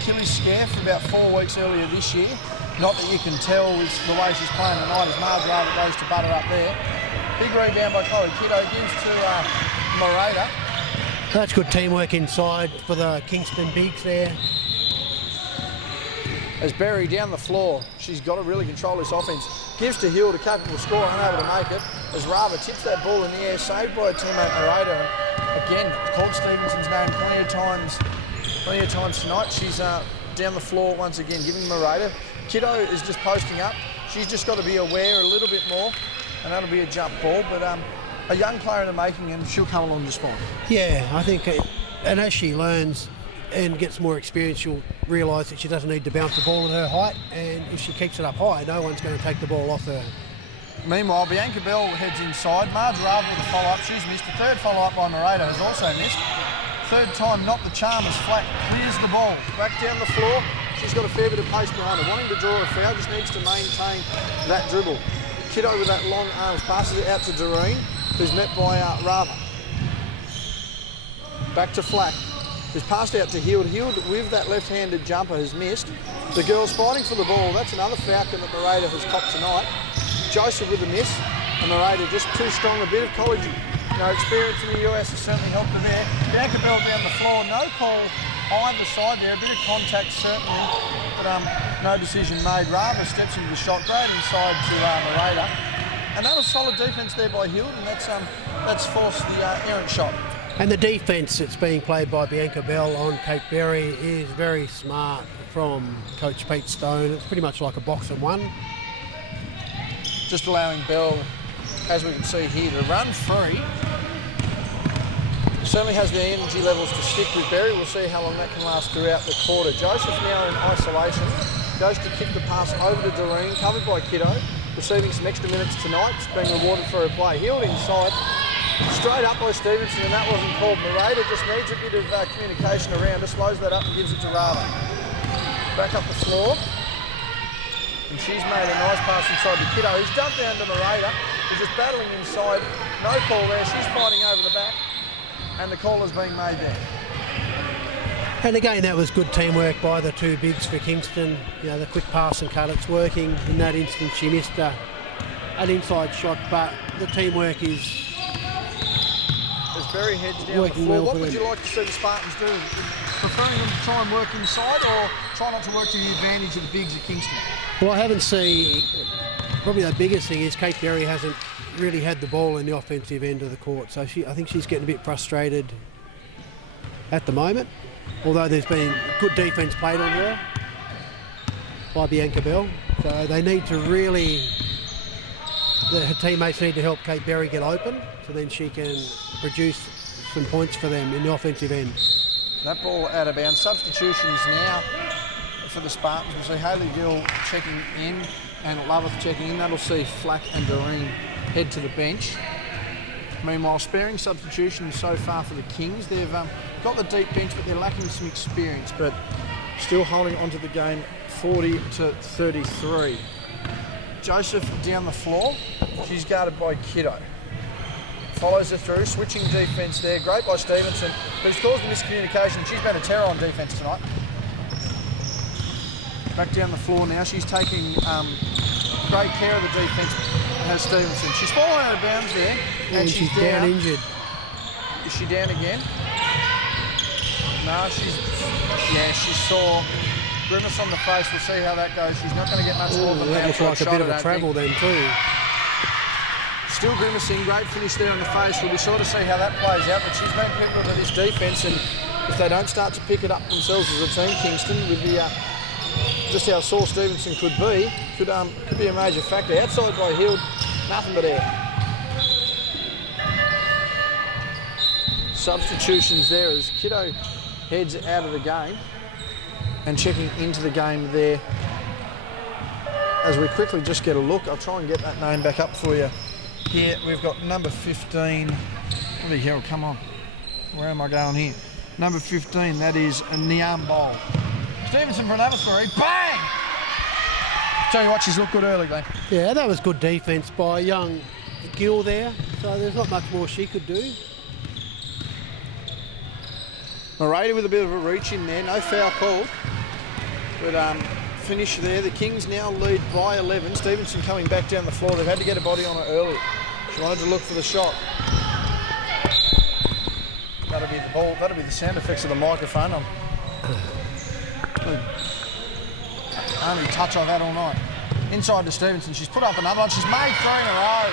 Achilles scare for about 4 weeks earlier this year. Not that you can tell with the way she's playing tonight as Marge Rather goes to butter up there. Big rebound by Chloe Kiddo, gives to Morata. that's good teamwork inside for the Kingston bigs there. As Berry down the floor, she's got to really control this offence. Gives to Hill, a capable scorer, unable to make it. As Rava tips that ball in the air, saved by her teammate Morata. Again, called Stevenson's name plenty of times tonight. She's down the floor once again, giving Morata. Kiddo is just posting up. She's just got to be aware a little bit more, and that'll be a jump ball. But a young player in the making, and she'll come along just fine. Yeah, I think, and as she learns and gets more experience, she'll realise that she doesn't need to bounce the ball at her height, and if she keeps it up high, no one's going to take the ball off her. Meanwhile, Bianca Bell heads inside. Marge Rav with a follow-up. She's missed. The third follow-up by Morata has also missed. Third time, not the charm as Flack clears the ball. Back down the floor. She's got a fair bit of pace behind her. Wanting to draw a foul, just needs to maintain that dribble. Kiddo with that long arms passes it out to Doreen, who's met by Rava. Back to Flack, who's passed out to Hild. Hild with that left-handed jumper has missed. The girls fighting for the ball. That's another Falcon that Morata has copped tonight. Joseph with a miss, and Morata just too strong. A bit of college experience in the US has certainly helped her there. Bianca Bell down the floor, no call either side there. A bit of contact certainly, but no decision made. Rava steps into the shot, great inside to Morata. Another solid defence there by Hild, and that's forced the errant shot. And the defence that's being played by Bianca Bell on Kate Berry is very smart from Coach Pete Stone. It's pretty much like a box and one. Just allowing Bell, as we can see here, to run free. Certainly has the energy levels to stick with Berry. We'll see how long that can last throughout the quarter. Joseph now in isolation. Goes to kick the pass over to Doreen, covered by Kiddo. Receiving some extra minutes tonight, being rewarded for her play. Healed inside, straight up by Stevenson, and that wasn't called. Morata just needs a bit of communication around her, slows that up and gives it to Rava. Back up the floor. And she's made a nice pass inside to Kiddo. He's dumped down to Morata. He's just battling inside. No call there. She's fighting over the back. And the call is being made there. And again, that was good teamwork by the two bigs for Kingston. The quick pass and cut, it's working. In that instance, she missed an inside shot, but the teamwork is As Berry heads down the floor, well what would you like to see the Spartans do? Preferring them to try and work inside, or try not to work to the advantage of the bigs at Kingston? Well, I haven't seen. Probably the biggest thing is Kate Berry hasn't really had the ball in the offensive end of the court, so I think she's getting a bit frustrated at the moment. Although there's been good defence played on her by Bianca Bell, so they need to really. Her teammates need to help Kate Berry get open, so then she can produce some points for them in the offensive end. That ball out of bounds. Substitutions now for the Spartans. We'll see Hayley Gill checking in and Loveth checking in. That'll see Flack and Doreen head to the bench. Meanwhile, sparing substitutions so far for the Kings. They've got the deep bench, but they're lacking some experience, but still holding onto the game 40-33. Joseph down the floor. She's guarded by Kiddo. follows her through, switching defence there. Great by Stevenson, but it's caused a miscommunication. She's been a terror on defence tonight. Back down the floor now. She's taking great care of the defence, has Stevenson. She's fallen out of bounds there, and she's down. Injured. Is she down again? No, she's sore. Grimace on the face. We'll see how that goes. She's not going to get much more than that. Looks like a bit of a travel then too. Still grimacing. Great finish there on the face. We'll be sure to see how that plays out. But she's been pivotal to this defence, and if they don't start to pick it up themselves as a team, Kingston, with the just how sore Stevenson could be a major factor. Outside by Hill, nothing but air. Substitutions there as Kiddo heads out of the game, and checking into the game there as we quickly just get a look. I'll try and get that name back up for you. Here we've got number 15. Bloody hell, come on. Where am I going here? Number 15, that is a Niam Bowl. Stevenson for another three. Bang! Tell you what, she's looked good early, Glenn. Yeah, that was good defence by young Gill there. So there's not much more she could do. Morata with a bit of a reach in there, no foul called. But finish there. The Kings now lead by 11. Stevenson coming back down the floor. They've had to get a body on her early. She wanted to look for the shot. That'll be the ball. That'll be the sound effects of the microphone. Only touch I've had all night. Inside to Stevenson. She's put up another one. She's made 3 in a row.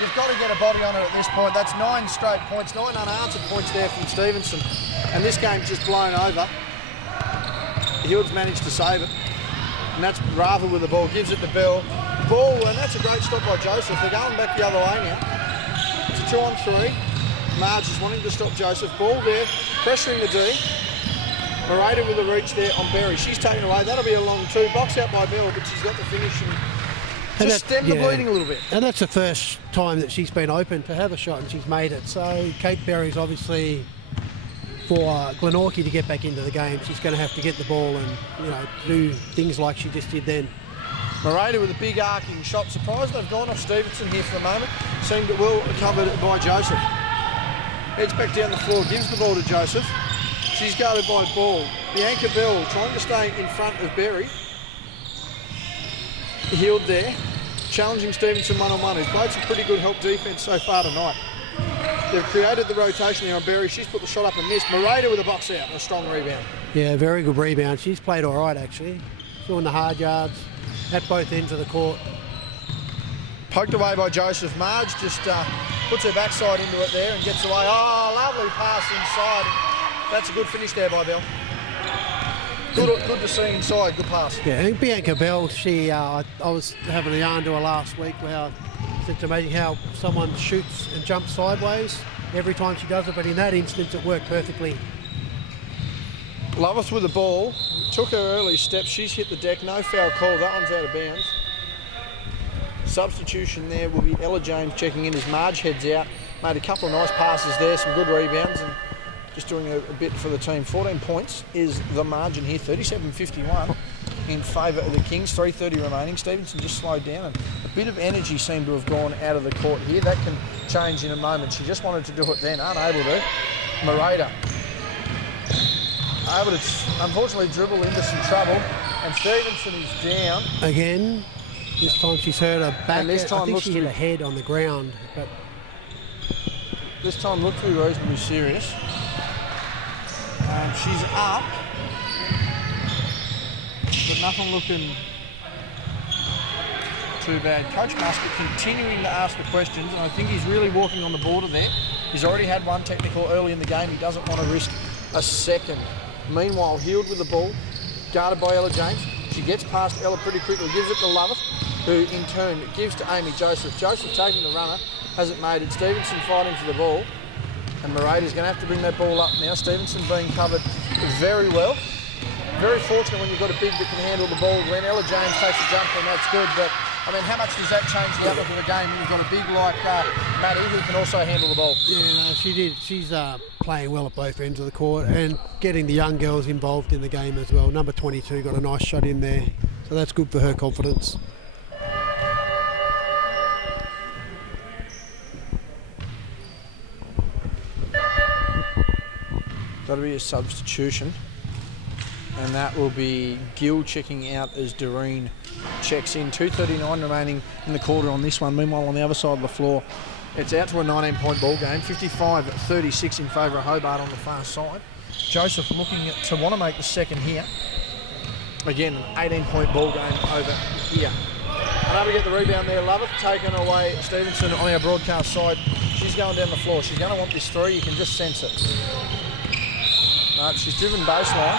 You've got to get a body on her at this point. That's 9 straight points, 9 unanswered points there from Stevenson. And this game's just blown over. Hild's managed to save it. And that's Rather with the ball. Gives it to Bell. Ball, and that's a great stop by Joseph. They're going back the other way now. It's a 2-on-3. Marge is wanting to stop Joseph. Ball there, pressuring the D. Morata with a reach there on Berry. She's taken away. That'll be a long 2. Box out by Bell, but she's got the finish and just stem the bleeding a little bit. And that's the first time that she's been open to have a shot, and she's made it. So Kate Berry's obviously, for Glenorchy to get back into the game, she's going to have to get the ball and do things like she just did then. Morata with a big arcing shot. Surprised they've gone off Stevenson here for the moment. Seemed well covered by Joseph. Heads back down the floor, gives the ball to Joseph. She's guarded by Ball. Bianca Bell trying to stay in front of Berry. Healed there, challenging Stevenson one-on-one. He's played some pretty good help defence so far tonight. They've created the rotation there on Berry. She's put the shot up and missed. Morata with a box out and a strong rebound. Yeah, very good rebound. She's played all right, actually. Doing the hard yards at both ends of the court. Poked away by Joseph. Marge just puts her backside into it there and gets away. Oh, lovely pass inside. That's a good finish there by Bell. Good to see inside. Good pass. Yeah, and Bianca Bell, I was having a yarn to her last week where it's amazing how someone shoots and jumps sideways every time she does it, but in that instance it worked perfectly. Loveth with the ball. Took her early steps. She's hit the deck. No foul call. That one's out of bounds. Substitution there will be Ella James checking in as Marge heads out. Made a couple of nice passes there, some good rebounds, and just doing a bit for the team. 14 points is the margin here. 37-51 in favour of the Kings. 3:30 remaining. Stevenson just slowed down, and a bit of energy seemed to have gone out of the court here. That can change in a moment. She just wanted to do it then, unable to. Morata able to unfortunately dribble into some trouble, and Stevenson is down again. This time she's hurt her back. And this time I think she hit her head on the ground, but this time looked to be reasonably serious. She's up, but nothing looking too bad. Coach Muscat continuing to ask the questions, and I think he's really walking on the border there. He's already had one technical early in the game. He doesn't want to risk a second. Meanwhile, Healed with the ball, guarded by Ella James. She gets past Ella pretty quickly, gives it to Loveth, who in turn gives to Amy Joseph. Joseph taking the runner, hasn't made it. Stevenson fighting for the ball. And Morata's going to have to bring that ball up now. Stevenson being covered very well. Very fortunate when you've got a big that can handle the ball. When Ella James takes a jumper, and that's good. But, I mean, how much does that change the outlook of the game when you've got a big like Maddie who can also handle the ball? Yeah, no, she did. She's playing well at both ends of the court and getting the young girls involved in the game as well. Number 22 got a nice shot in there. So that's good for her confidence. That'll be a substitution. And that will be Gill checking out as Doreen checks in. 2:39 remaining in the quarter on this one. Meanwhile, on the other side of the floor, it's out to a 19-point ball game. 55-36 in favour of Hobart on the far side. Joseph looking to want to make the second here. Again, an 18-point ball game over here. Unable to get the rebound there. Lovett taken away. Stevenson on our broadcast side. She's going down the floor. She's going to want this three. You can just sense it. No, she's driven baseline.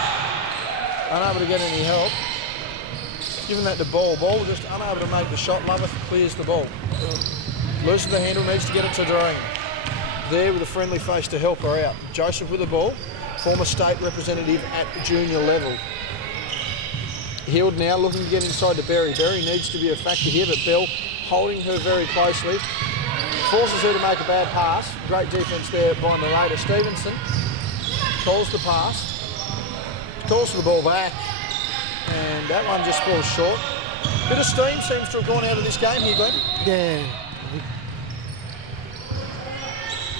Unable to get any help. Giving that to Ball. Ball just unable to make the shot. Lovett clears the ball. Loosens the handle. Needs to get it to Doreen. There with a friendly face to help her out. Joseph with the ball. Former state representative at junior level. Heald now looking to get inside to Berry. Berry needs to be a factor here, but Bell holding her very closely. Forces her to make a bad pass. Great defence there by Narada. Stevenson calls the pass. Calls for the ball back. And that one just falls short. Bit of steam seems to have gone out of this game here, Glenn. Yeah.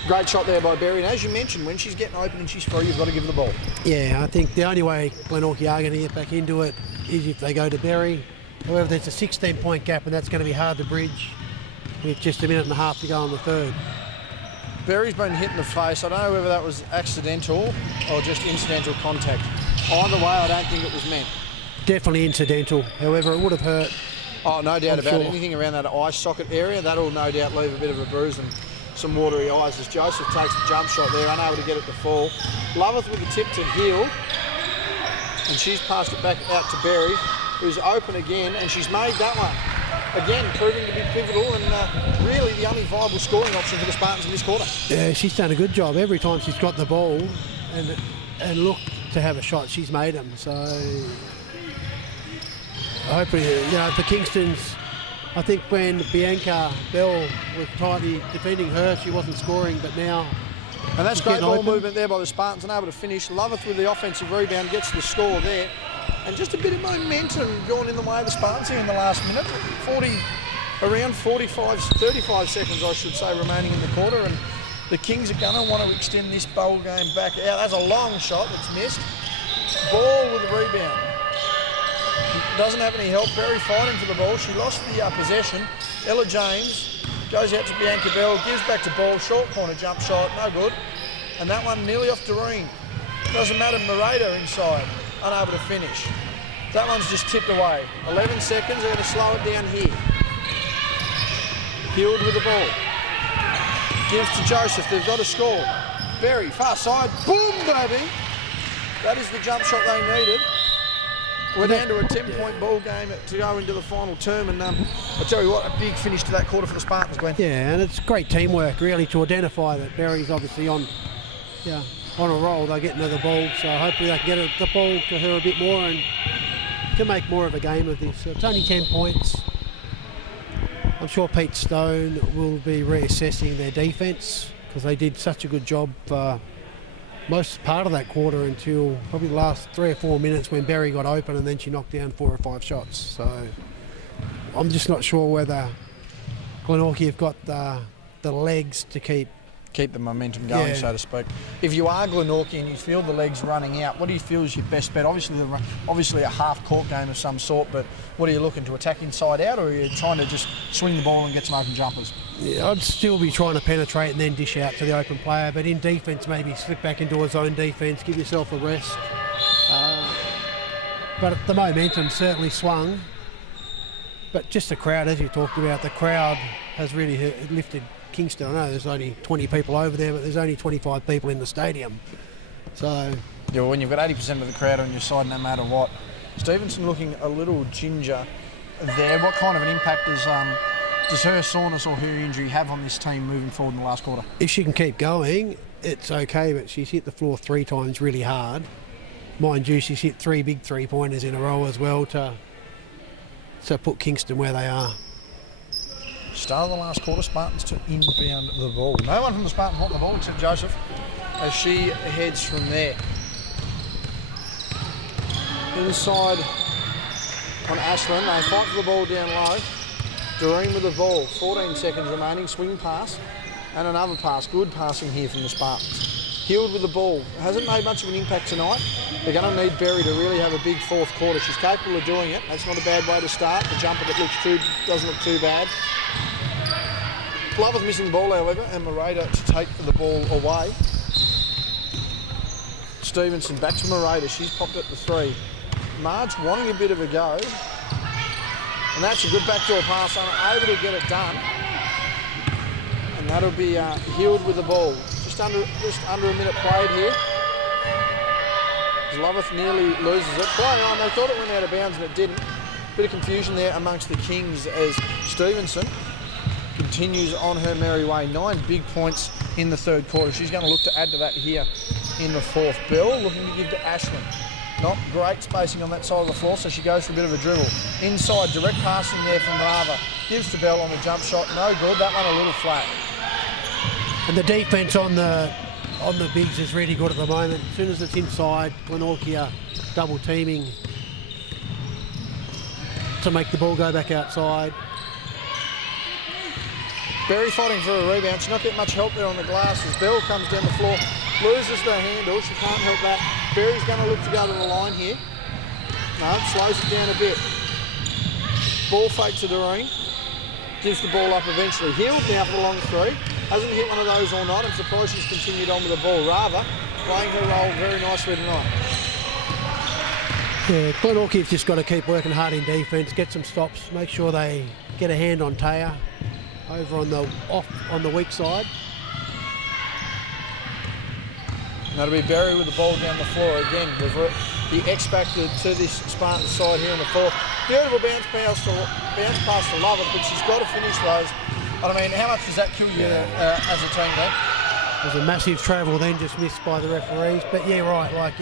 Great shot there by Berry. And as you mentioned, when she's getting open and she's free, you've got to give her the ball. Yeah, I think the only way Glenorchy are going to get back into it is if they go to Berry. However, there's a 16-point gap, and that's going to be hard to bridge with just a minute and a half to go on the third. Berry's been hit in the face. I don't know whether that was accidental or just incidental contact. Either way, I don't think it was meant. Definitely incidental. However, it would have hurt. Oh, no doubt about it. Sure. Anything around that eye socket area, that'll no doubt leave a bit of a bruise and some watery eyes as Joseph takes the jump shot there, unable to get it to fall. Loveth with the tip to Hill, and she's passed it back out to Berry, who's open again, and she's made that one. Again, proving to be pivotal and really the only viable scoring option for the Spartans in this quarter. Yeah, she's done a good job. Every time she's got the ball and looked to have a shot, she's made them. So hopefully, for Kingston's, I think when Bianca Bell was tightly defending her, she wasn't scoring, but now... And that's great ball movement there by the Spartans, unable to finish. Loveth with the offensive rebound, gets the score there. And just a bit of momentum going in the way of the Spartans here in the last minute. Around 35 seconds, I should say, remaining in the quarter. And the Kings are going to want to extend this bowl game back out. That's a long shot that's missed. Ball with the rebound. Doesn't have any help. Berry fighting for the ball. She lost the possession. Ella James goes out to Bianca Bell, gives back to Ball. Short corner jump shot, no good. And that one nearly off Doreen. Doesn't matter, Morado inside, unable to finish. That one's just tipped away. 11 seconds, they're going to slow it down here. Heald with the ball. Gives to Joseph, they've got to score. Berry, far side, boom, baby. That is the jump shot they needed. We're down to a 10-point ball game to go into the final term, and I tell you what, a big finish to that quarter for the Spartans, Glenn. Yeah, and it's great teamwork, really, to identify that Berry's obviously on a roll. They're getting to the ball, so hopefully they can get the ball to her a bit more and can make more of a game of this. So it's only 10 points. I'm sure Pete Stone will be reassessing their defence because they did such a good job most part of that quarter until probably the last 3 or 4 minutes when Berry got open, and then she knocked down 4 or 5 shots. So I'm just not sure whether Glenorchy have got the legs to keep the momentum going, so to speak. If you are Glenorchy and you feel the legs running out, what do you feel is your best bet? Obviously a half-court game of some sort, but what are you looking to attack inside out, or are you trying to just swing the ball and get some open jumpers? Yeah, I'd still be trying to penetrate and then dish out to the open player, but in defence maybe slip back into a zone defence, give yourself a rest. But the momentum certainly swung. But just the crowd, as you talked about, the crowd has really lifted Kingston. I know there's only 20 people over there, but there's only 25 people in the stadium. So yeah, well, when you've got 80% of the crowd on your side, no matter what. Stevenson looking a little ginger there. What kind of an impact does her soreness or her injury have on this team moving forward in the last quarter? If she can keep going, it's okay, but she's hit the floor 3 times really hard. Mind you, she's hit 3 big three-pointers in a row as well to put Kingston where they are. Start of the last quarter, Spartans to inbound the ball. No one from the Spartans want the ball except Joseph as she heads from there. Inside on Ashland, they fight for the ball down low. Doreen with the ball, 14 seconds remaining, swing pass and another pass. Good passing here from the Spartans. Heald with the ball. Hasn't made much of an impact tonight. They're going to need Berry to really have a big fourth quarter. She's capable of doing it. That's not a bad way to start. The jumper that doesn't look too bad. Glover's missing the ball, however, and Morata to take the ball away. Stevenson back to Morata. She's popped at the 3. Marge wanting a bit of a go. And that's a good backdoor pass, unable to get it done. And that'll be Heald with the ball. Just under a minute played here. Loveth nearly loses it. Play on, they thought it went out of bounds and it didn't. Bit of confusion there amongst the Kings as Stevenson continues on her merry way. 9 big points in the third quarter. She's going to look to add to that here in the fourth. Bell looking to give to Ashland. Not great spacing on that side of the floor, so she goes for a bit of a dribble. Inside, direct passing there from Rava. Gives to Bell on the jump shot. No good. That one a little flat. And the defence on the bigs is really good at the moment. As soon as it's inside, Glenorchy double teaming to make the ball go back outside. Berry fighting for a rebound. She's not getting much help there on the glass as Bell comes down the floor, loses the handle. She can't help that. Berry's going to look to go to the line here. No, slows it down a bit. Ball fake to Doreen. Gives the ball up eventually. Heald now for the long 3. Hasn't hit one of those all night. I'm surprised she's continued on with the ball. Rava playing her role very nicely tonight. Yeah, Glenorchy's just got to keep working hard in defence, get some stops, make sure they get a hand on Taya over on the weak side. That'll be Berry with the ball down the floor again. The X factor to this Spartans side here in the fourth. Beautiful bounce pass to Lovett, but she's got to finish those. I mean, how much does that kill you as a team, then? There's a massive travel then just missed by the referees. But yeah, right,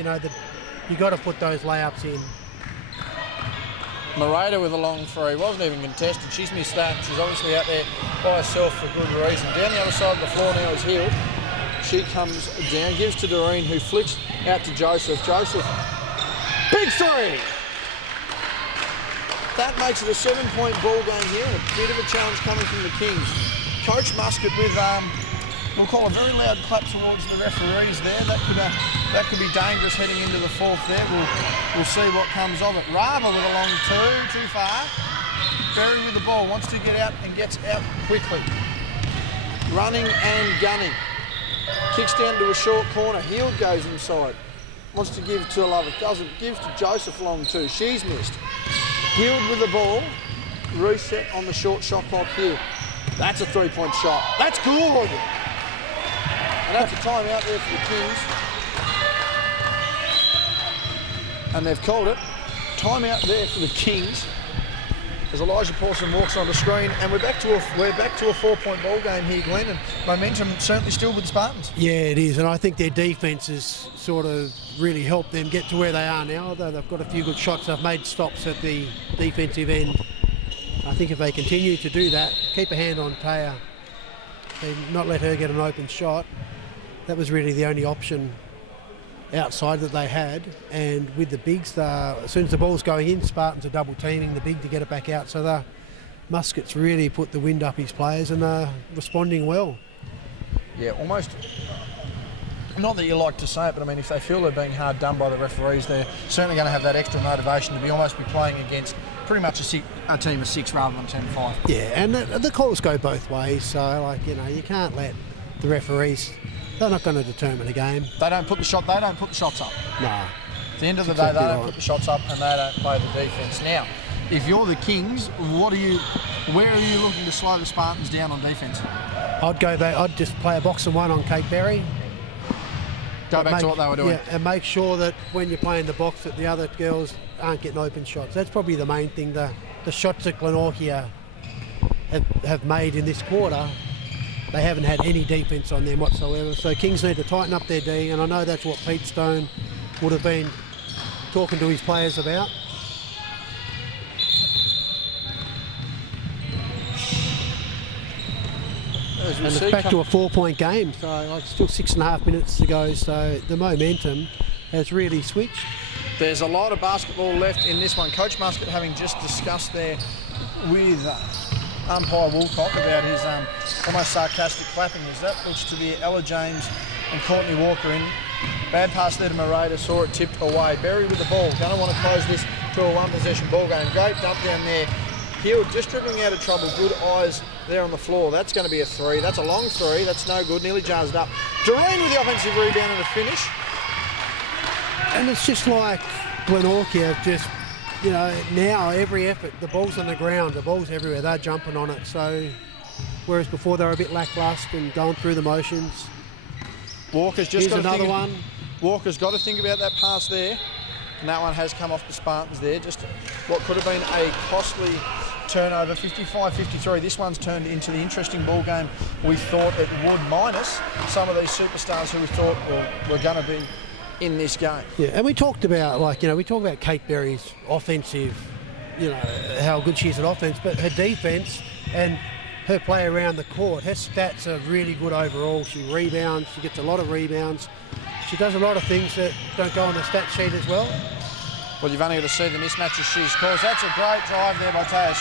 you got to put those layups in. Morata with a long 3. Wasn't even contested. She's missed that. She's obviously out there by herself for good reason. Down the other side of the floor now is Heald. She comes down, gives to Doreen, who flicks out to Joseph. Joseph, big 3! That makes it a 7-point ball game here. A bit of a challenge coming from the Kings. Coach Muscat with, we'll call a very loud clap towards the referees there. That could be dangerous heading into the fourth there. We'll see what comes of it. Rava with a long 2, too far. Berry with the ball, wants to get out and gets out quickly. Running and gunning. Kicks down to a short corner. Heald goes inside. Wants to give to Lovett. Doesn't. Gives to Joseph long 2. She's missed. Heald with the ball. Reset on the short shot clock here. That's a 3-point shot. That's good. And that's a timeout there for the Kings. And they've called it. Timeout there for the Kings. As Elijah Paulson walks on the screen, and we're back to a 4-point ball game here, Glenn, and momentum certainly still with the Spartans. Yeah, it is, and I think their defence has sort of really helped them get to where they are now. Although they've got a few good shots, they've made stops at the defensive end. I think if they continue to do that, keep a hand on Taya, they not let her get an open shot. That was really the only option outside that they had, and with the bigs, as soon as the ball's going in, Spartans are double teaming the big to get it back out, so Muscat's really put the wind up his players and they're responding well. Yeah, almost, not that you like to say it, but I mean, if they feel they're being hard done by the referees, they're certainly going to have that extra motivation to almost be playing against pretty much a team of 6 rather than 10-5. Yeah, and the calls go both ways, so you can't let the referees. They're not going to determine a game. They don't put the shots up. No. At the end of the day, they don't put the shots up and they don't play the defence. Now, if you're the Kings, where are you looking to slow the Spartans down on defence? I'd go back. I'd just play a box and 1 on Kate Berry. Go back to what they were doing. Yeah, and make sure that when you're playing the box that the other girls aren't getting open shots. That's probably the main thing. The shots that Glenorchy have made in this quarter, they haven't had any defence on them whatsoever. So Kings need to tighten up their D, and I know that's what Pete Stone would have been talking to his players about. And it's back to a 4-point game, so still 6.5 minutes to go, so the momentum has really switched. There's a lot of basketball left in this one. Coach Muscat having just discussed there with umpire Woolcock about his almost sarcastic clapping. Is that looks to be Ella James and Courtney Walker in. Bad pass there to Morata, saw it tipped away. Berry with the ball, going to want to close this to a one-possession ball game. Great dump down there. Hill just dribbling out of trouble. Good eyes there on the floor. That's going to be a 3. That's a long 3. That's no good. Nearly jars it up. Doreen with the offensive rebound and a finish. And it's just like Glenorchy have just, you know, now every effort, the ball's on the ground, the ball's everywhere, they're jumping on it. So, whereas before they were a bit lacklustre and going through the motions. Walker's just got another one. Walker's got to think about that pass there. And that one has come off the Spartans there. Just what could have been a costly turnover, 55-53. This one's turned into the interesting ball game we thought it would, minus some of these superstars who we thought were going to be in this game. Yeah, and we talked about, like, you know, we talk about Kate Berry's offensive, you know, how good she is at offense, but her defense and her play around the court, her stats are really good overall. She rebounds, she gets a lot of rebounds. She does a lot of things that don't go on the stat sheet as well. Well, you've only got to see the mismatches she's caused. That's a great drive there by Taya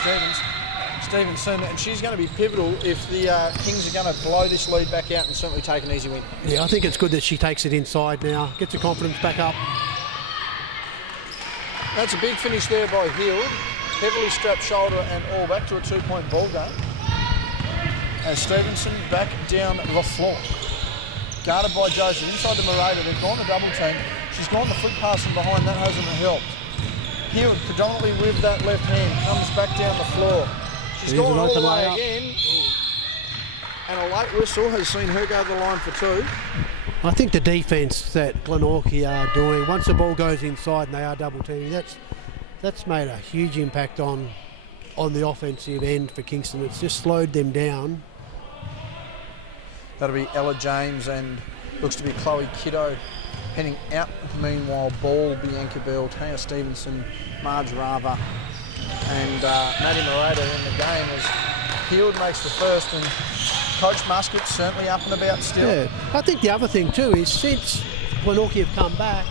Stevenson, and she's going to be pivotal if the Kings are going to blow this lead back out and certainly take an easy win. Yeah, I think it's good that she takes it inside now, gets her confidence back up. That's a big finish there by Hill. Heavily strapped shoulder and all, back to a 2-point ball game. As Stevenson back down the floor. Guarded by Joseph, inside the Morata, they've gone the double team. She's gone the flick pass from behind, that hasn't helped. Hill, predominantly with that left hand, comes back down the floor. She's gone all the way again. And a late whistle has seen her go to the line for 2. I think the defence that Glenorchy are doing, once the ball goes inside and they are double teaming, that's made a huge impact on the offensive end for Kingston. It's just slowed them down. That'll be Ella James and looks to be Chloe Kiddo heading out. Meanwhile, Ball, Bianca Bell, Taya Stevenson, Marge Rava and Maddie Morata in the game as Heald makes the first, and Coach Muscat's certainly up and about still. Yeah, I think the other thing too is since Glenorchy have come back,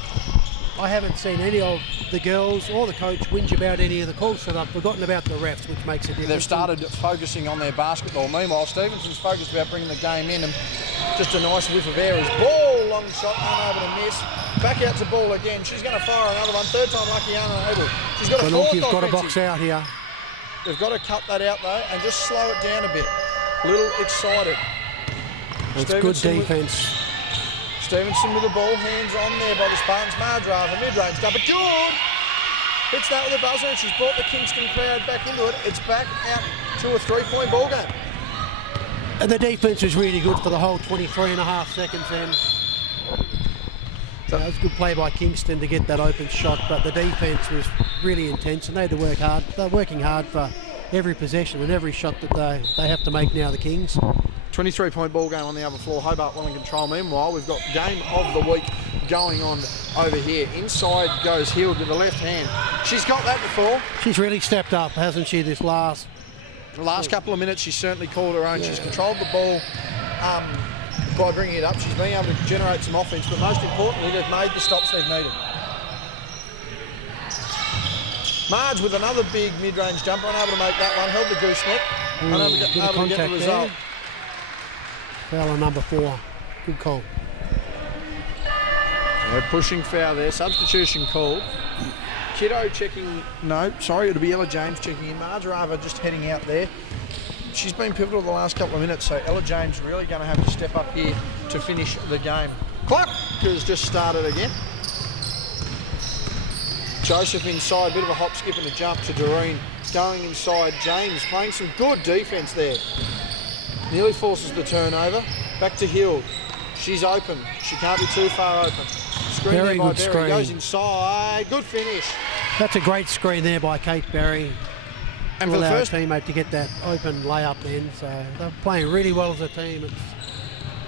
I haven't seen any of the girls or the coach whinge about any of the calls, so they've forgotten about the refs, which makes a difference. They've started focusing on their basketball. Meanwhile, Stevenson's focused about bringing the game in, and just a nice whiff of air. His ball, long shot, unable to miss. Back out to Ball again. She's going to fire another one. Third time lucky, unable. She's got a fourth offensive. Got a box out here. They've got to cut that out though and just slow it down a bit. A little excited. It's good defence. Stevenson with the ball, hands on there by the Spartans. Mardrava, mid-range jumper, good! Hits that with a buzzer, and she's brought the Kingston crowd back into it. It's back out to a 3-point ball game. And the defence was really good for the whole 23.5 seconds then. So it was a good play by Kingston to get that open shot, but the defence was really intense and they had to work hard. They're working hard for every possession and every shot that they have to make now, the Kings. 23-point ball game on the other floor. Hobart well in control. Meanwhile, we've got game of the week going on over here. Inside goes Hill with the left hand. She's got that before. She's really stepped up, hasn't she, this last couple of minutes? She's certainly called her own. Yeah. She's controlled the ball by bringing it up. She's been able to generate some offense, but most importantly, they've made the stops they've needed. Marge with another big mid-range jumper, unable to make that one. Held the gooseneck, unable to get the result. Foul on number 4. Good call. They're pushing foul there. Substitution called. Kiddo checking. No, sorry, it'll be Ella James checking in. Marjarava just heading out there. She's been pivotal the last couple of minutes, so Ella James really going to have to step up here to finish the game. Clock has just started again. Joseph inside, bit of a hop, skip and a jump to Doreen. Going inside, James playing some good defence there. Nearly forces the turnover. Back to Hill. She's open. She can't be too far open. Screen Very there by good Berry. screen. Goes inside. Good finish. That's a great screen there by Kate Berry. And for the first teammate to get that open layup then. So they're playing really well as a team.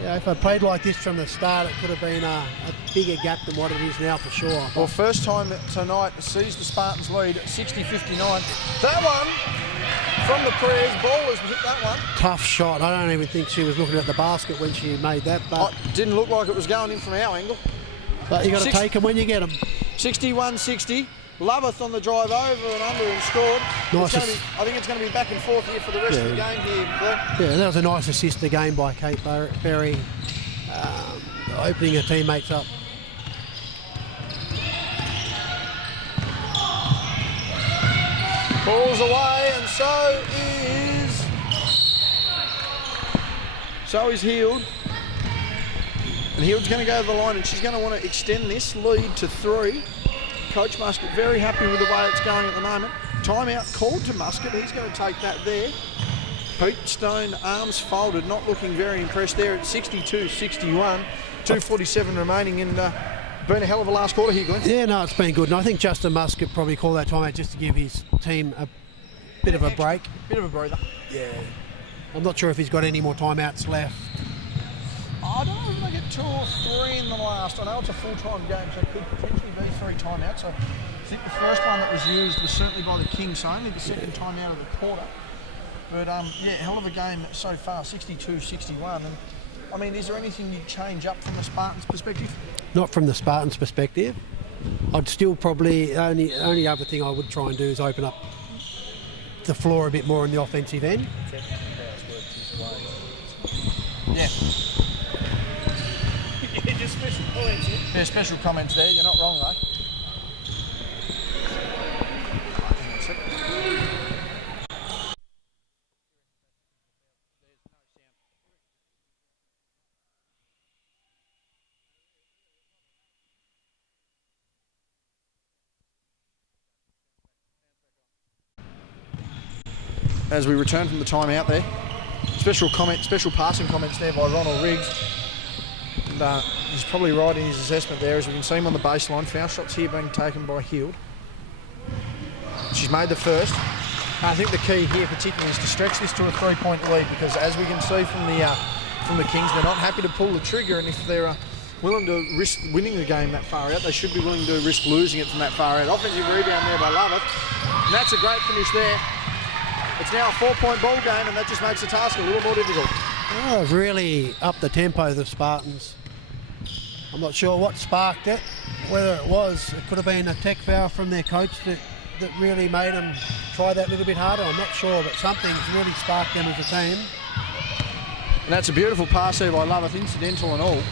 If I played like this from the start, it could have been a bigger gap than what it is now for sure. Well, first time tonight sees the Spartans lead 60-59. That one from the Prayers, Ballers hit that one. Tough shot. I don't even think she was looking at the basket when she made that. But didn't look like it was going in from our angle. But you got to take them when you get them. 61-60. Loveth on the drive over and under and scored. Nice. I think it's going to be back and forth here for the rest of the game here, Glenn. Yeah, that was a nice assist again by Kate Berry. opening her teammates up. Pulls away, and so is Heald. And Heald's going to go to the line, and she's going to want to extend this lead to 3. Coach Muscat very happy with the way it's going at the moment. Timeout called to Muscat. He's going to take that there. Pete Stone, arms folded, not looking very impressed there at 62-61. 2:47 remaining, and been a hell of a last quarter here, Glenn. Yeah, no, it's been good. And I think Justin Muscat probably called that timeout just to give his team a bit of a break. Bit of a breather. Yeah. I'm not sure if he's got any more timeouts left. I don't know if they get 2 or 3 in the last. I know it's a full-time game, so it could potentially be 3 timeouts. So I think the first one that was used was certainly by the Kings, so only the second time out of the quarter. But yeah, hell of a game so far, 62-61. And I mean, is there anything you'd change up from the Spartans' perspective? Not from the Spartans' perspective. I'd still probably, only other thing I would try and do is open up the floor a bit more on the offensive end. Yeah. Just special points. Yeah, special comments there. You're not wrong, though. As we return from the timeout there, special passing comments there by Ronald Riggs. And he's probably right in his assessment there, as we can see him on the baseline. Foul shots here being taken by Heald. She's made the first. I think the key here particularly is to stretch this to a 3-point lead, because as we can see from the Kings, they're not happy to pull the trigger, and if they're willing to risk winning the game that far out, they should be willing to risk losing it from that far out. Offensive rebound there by Lovett, and that's a great finish there. It's now a 4-point ball game, and that just makes the task a little more difficult. Oh, really upped the tempo, the Spartans. I'm not sure what sparked it, whether it could have been a tech foul from their coach that really made them try that little bit harder. I'm not sure, but something's really sparked them as a team. And that's a beautiful pass there by Lovett, incidental and all.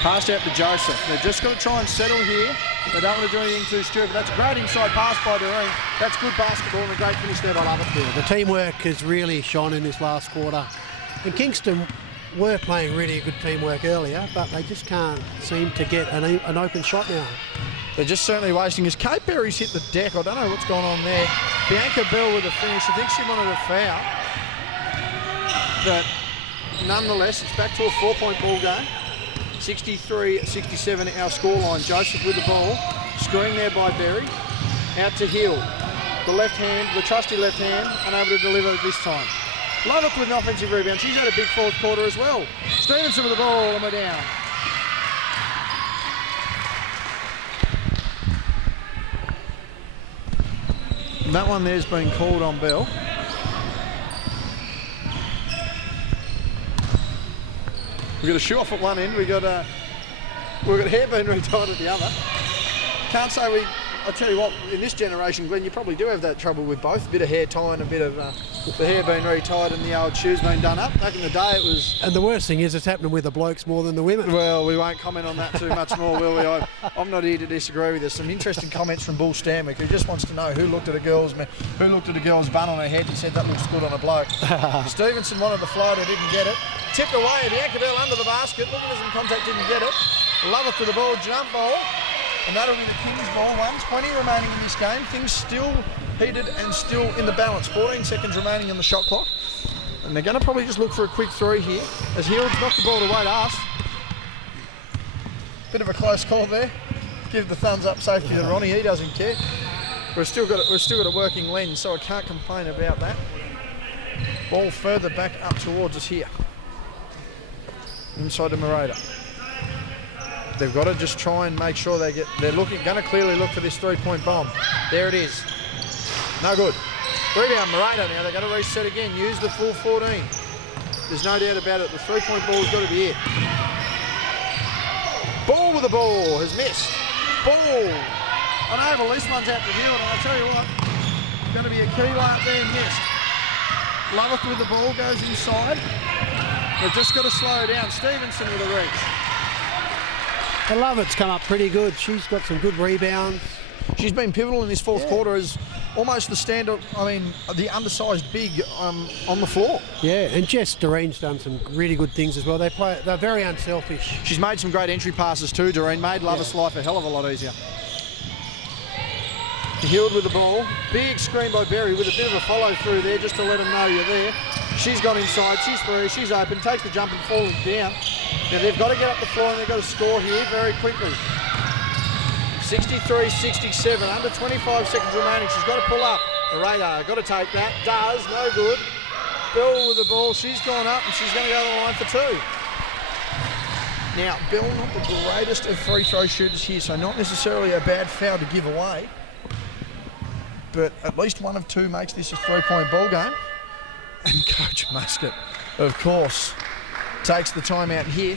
Passed out to Joseph. They've just got to try and settle here. They don't want to do anything too stupid. That's a great inside pass by Doreen. That's good basketball and a great finish there by Lovett. Yeah, the teamwork has really shone in this last quarter. And Kingston were playing really good teamwork earlier, but they just can't seem to get an open shot now. They're just certainly wasting. As Kate Berry's hit the deck, I don't know what's going on there. Bianca Bell with a finish. I think she wanted a foul. But nonetheless, it's back to a 4-point ball game. 63-67 our scoreline. Joseph with the ball. Screen there by Berry. Out to Hill. The left hand, the trusty left hand, unable to deliver this time. Lovett with an offensive rebound. She's had a big fourth quarter as well. Stevenson with the ball, and we're down. And that one there's been called on Bell. We've got a shoe off at one end. We've got hair being retied at the other. Can't say I tell you what, in this generation, Glenn, you probably do have that trouble with both. A bit of hair tie and a bit of the hair being retied and the old shoes being done up. Back in the day it was... And the worst thing is it's happening with the blokes more than the women. Well, we won't comment on that too much more, will we? I'm not here to disagree with you. Some interesting comments from Bull Stanwick, who just wants to know who looked at a girl's bun on her head and said that looks good on a bloke. Stevenson wanted the floater, didn't get it. Tipped away, Bianca Bell under the basket. Looking for some contact, didn't get it. Lovett to the ball, jump ball. And that'll be the Kings ball. 1:20 remaining in this game. Things still heated and still in the balance. 14 seconds remaining on the shot clock. And they're going to probably just look for a quick three here, as Heald's knocked the ball away to us. Bit of a close call there. Give the thumbs up safety to Ronnie. He doesn't care. We've still got a working lens, so I can't complain about that. Ball further back up towards us here. Inside to Morata. They've got to just try and make sure they're going to clearly look for this 3-point bomb. There it is. No good. Rebound, Morata now. They're going to reset again. Use the full 14. There's no doubt about it. The 3-point ball has got to be it. Ball with the ball has missed. Ball. On oval, this one's out to Hill, and I'll tell you what, going to be a key layup there, missed. Lovett with the ball goes inside. They've just got to slow down. Stevenson with a reach. I love it's come up pretty good. She's got some good rebounds. She's been pivotal in this fourth quarter as almost the stand-up, the undersized big on the floor. Yeah, and Jess Doreen's done some really good things as well. They're very unselfish. She's made some great entry passes too, Doreen. Made Lovis' life a hell of a lot easier. Healed with the ball. Big screen by Berry with a bit of a follow through there just to let them know you're there. She's gone inside. She's free. She's open. Takes the jump and falls down. Now they've got to get up the floor and they've got to score here very quickly. 63-67, under 25 seconds remaining. She's got to pull up. The radar, got to take that. Does, no good. Bill with the ball. She's gone up and she's going to go to the line for two. Now, Bill, not the greatest of free throw shooters here, so not necessarily a bad foul to give away. But at least one of two makes this a three-point ball game. And Coach Muscat, of course, takes the timeout here.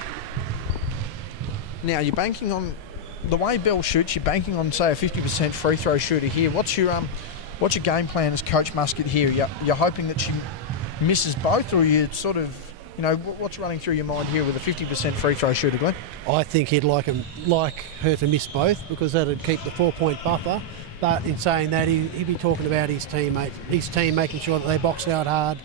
Now, you're banking on the way Bell shoots. You're banking on, say, a 50% free throw shooter here. What's your game plan as Coach Muscat here? You're hoping that she misses both, or you sort of, what's running through your mind here with a 50% free throw shooter, Glenn? I think he'd like her to miss both because that'd keep the 4-point buffer. But in saying that, he'd be talking about his team making sure that they box out hard.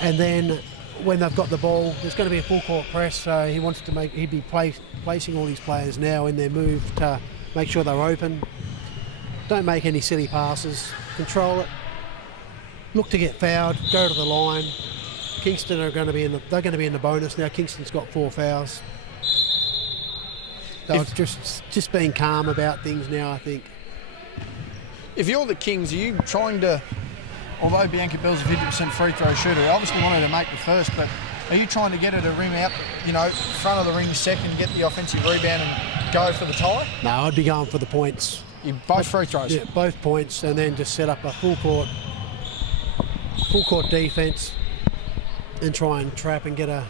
And then when they've got the ball, there's going to be a full court press, so he'd be placing all these players now in their move to make sure they're open. Don't make any silly passes. Control it. Look to get fouled. Go to the line. Kingston are going to be in the bonus now. Kingston's got 4 fouls. So it's just being calm about things now, I think. If you're the Kings, are you trying to, although Bianca Bell's a 50% free throw shooter, I obviously want her to make the first, but are you trying to get her to rim out, front of the ring second, get the offensive rebound and go for the tie? No, I'd be going for the points. Both free throws? Yeah, both points, and then just set up a full court defence and try and trap and get a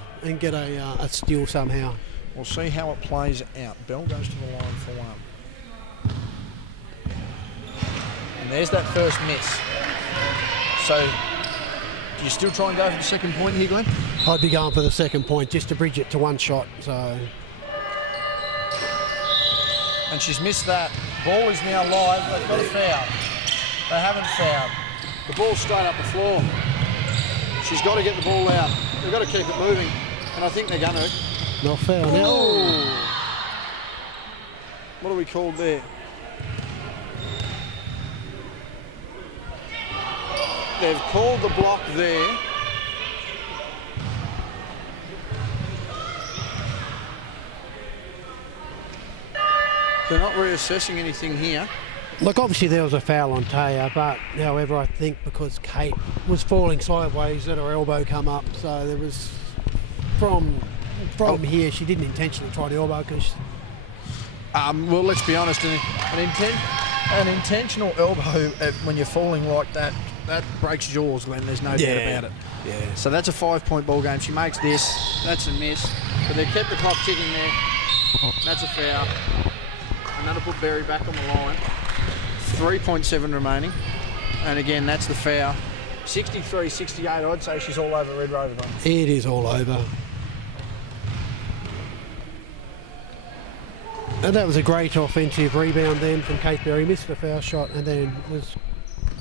steal somehow. We'll see how it plays out. Bell goes to the line for one. And there's that first miss. So, do you still try and go for the second point here, Glenn? I'd be going for the second point just to bridge it to one shot. So, and she's missed that. Ball is now live. They've got a foul. They haven't fouled. The ball's straight up the floor. She's got to get the ball out. They've got to keep it moving. And I think they're going to. Not foul now. What are we called there? They've called the block there. They're not reassessing anything here. Look, obviously there was a foul on Taya, but however, I think because Kate was falling sideways, that her elbow come up, so there was from here she didn't intentionally try the elbow because. Well, let's be honest, an intentional elbow when you're falling like that breaks jaws, Glenn. There's no doubt about it. Yeah. So that's a 5-point ball game. She makes this. That's a miss. But they've kept the clock ticking there. That's a foul. And that'll put Berry back on the line. 3.7 remaining. And again, that's the foul. 63-68, I'd say she's all over Red Rover. It is all over. And that was a great offensive rebound then from Kate Berry. Missed the foul shot and then was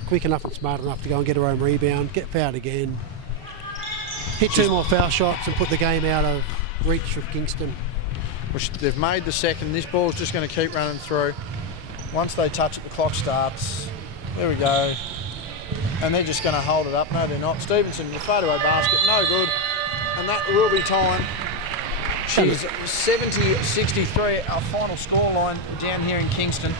quick enough and smart enough to go and get her own rebound, get fouled again, hit 2 more foul shots and put the game out of reach of Kingston. They've made the second. This ball's just going to keep running through. Once they touch it, the clock starts. There we go. And they're just going to hold it up. No, they're not. Stevenson, the fadeaway basket, no good. And that will be time. She's 70-63, our final scoreline down here in Kingston.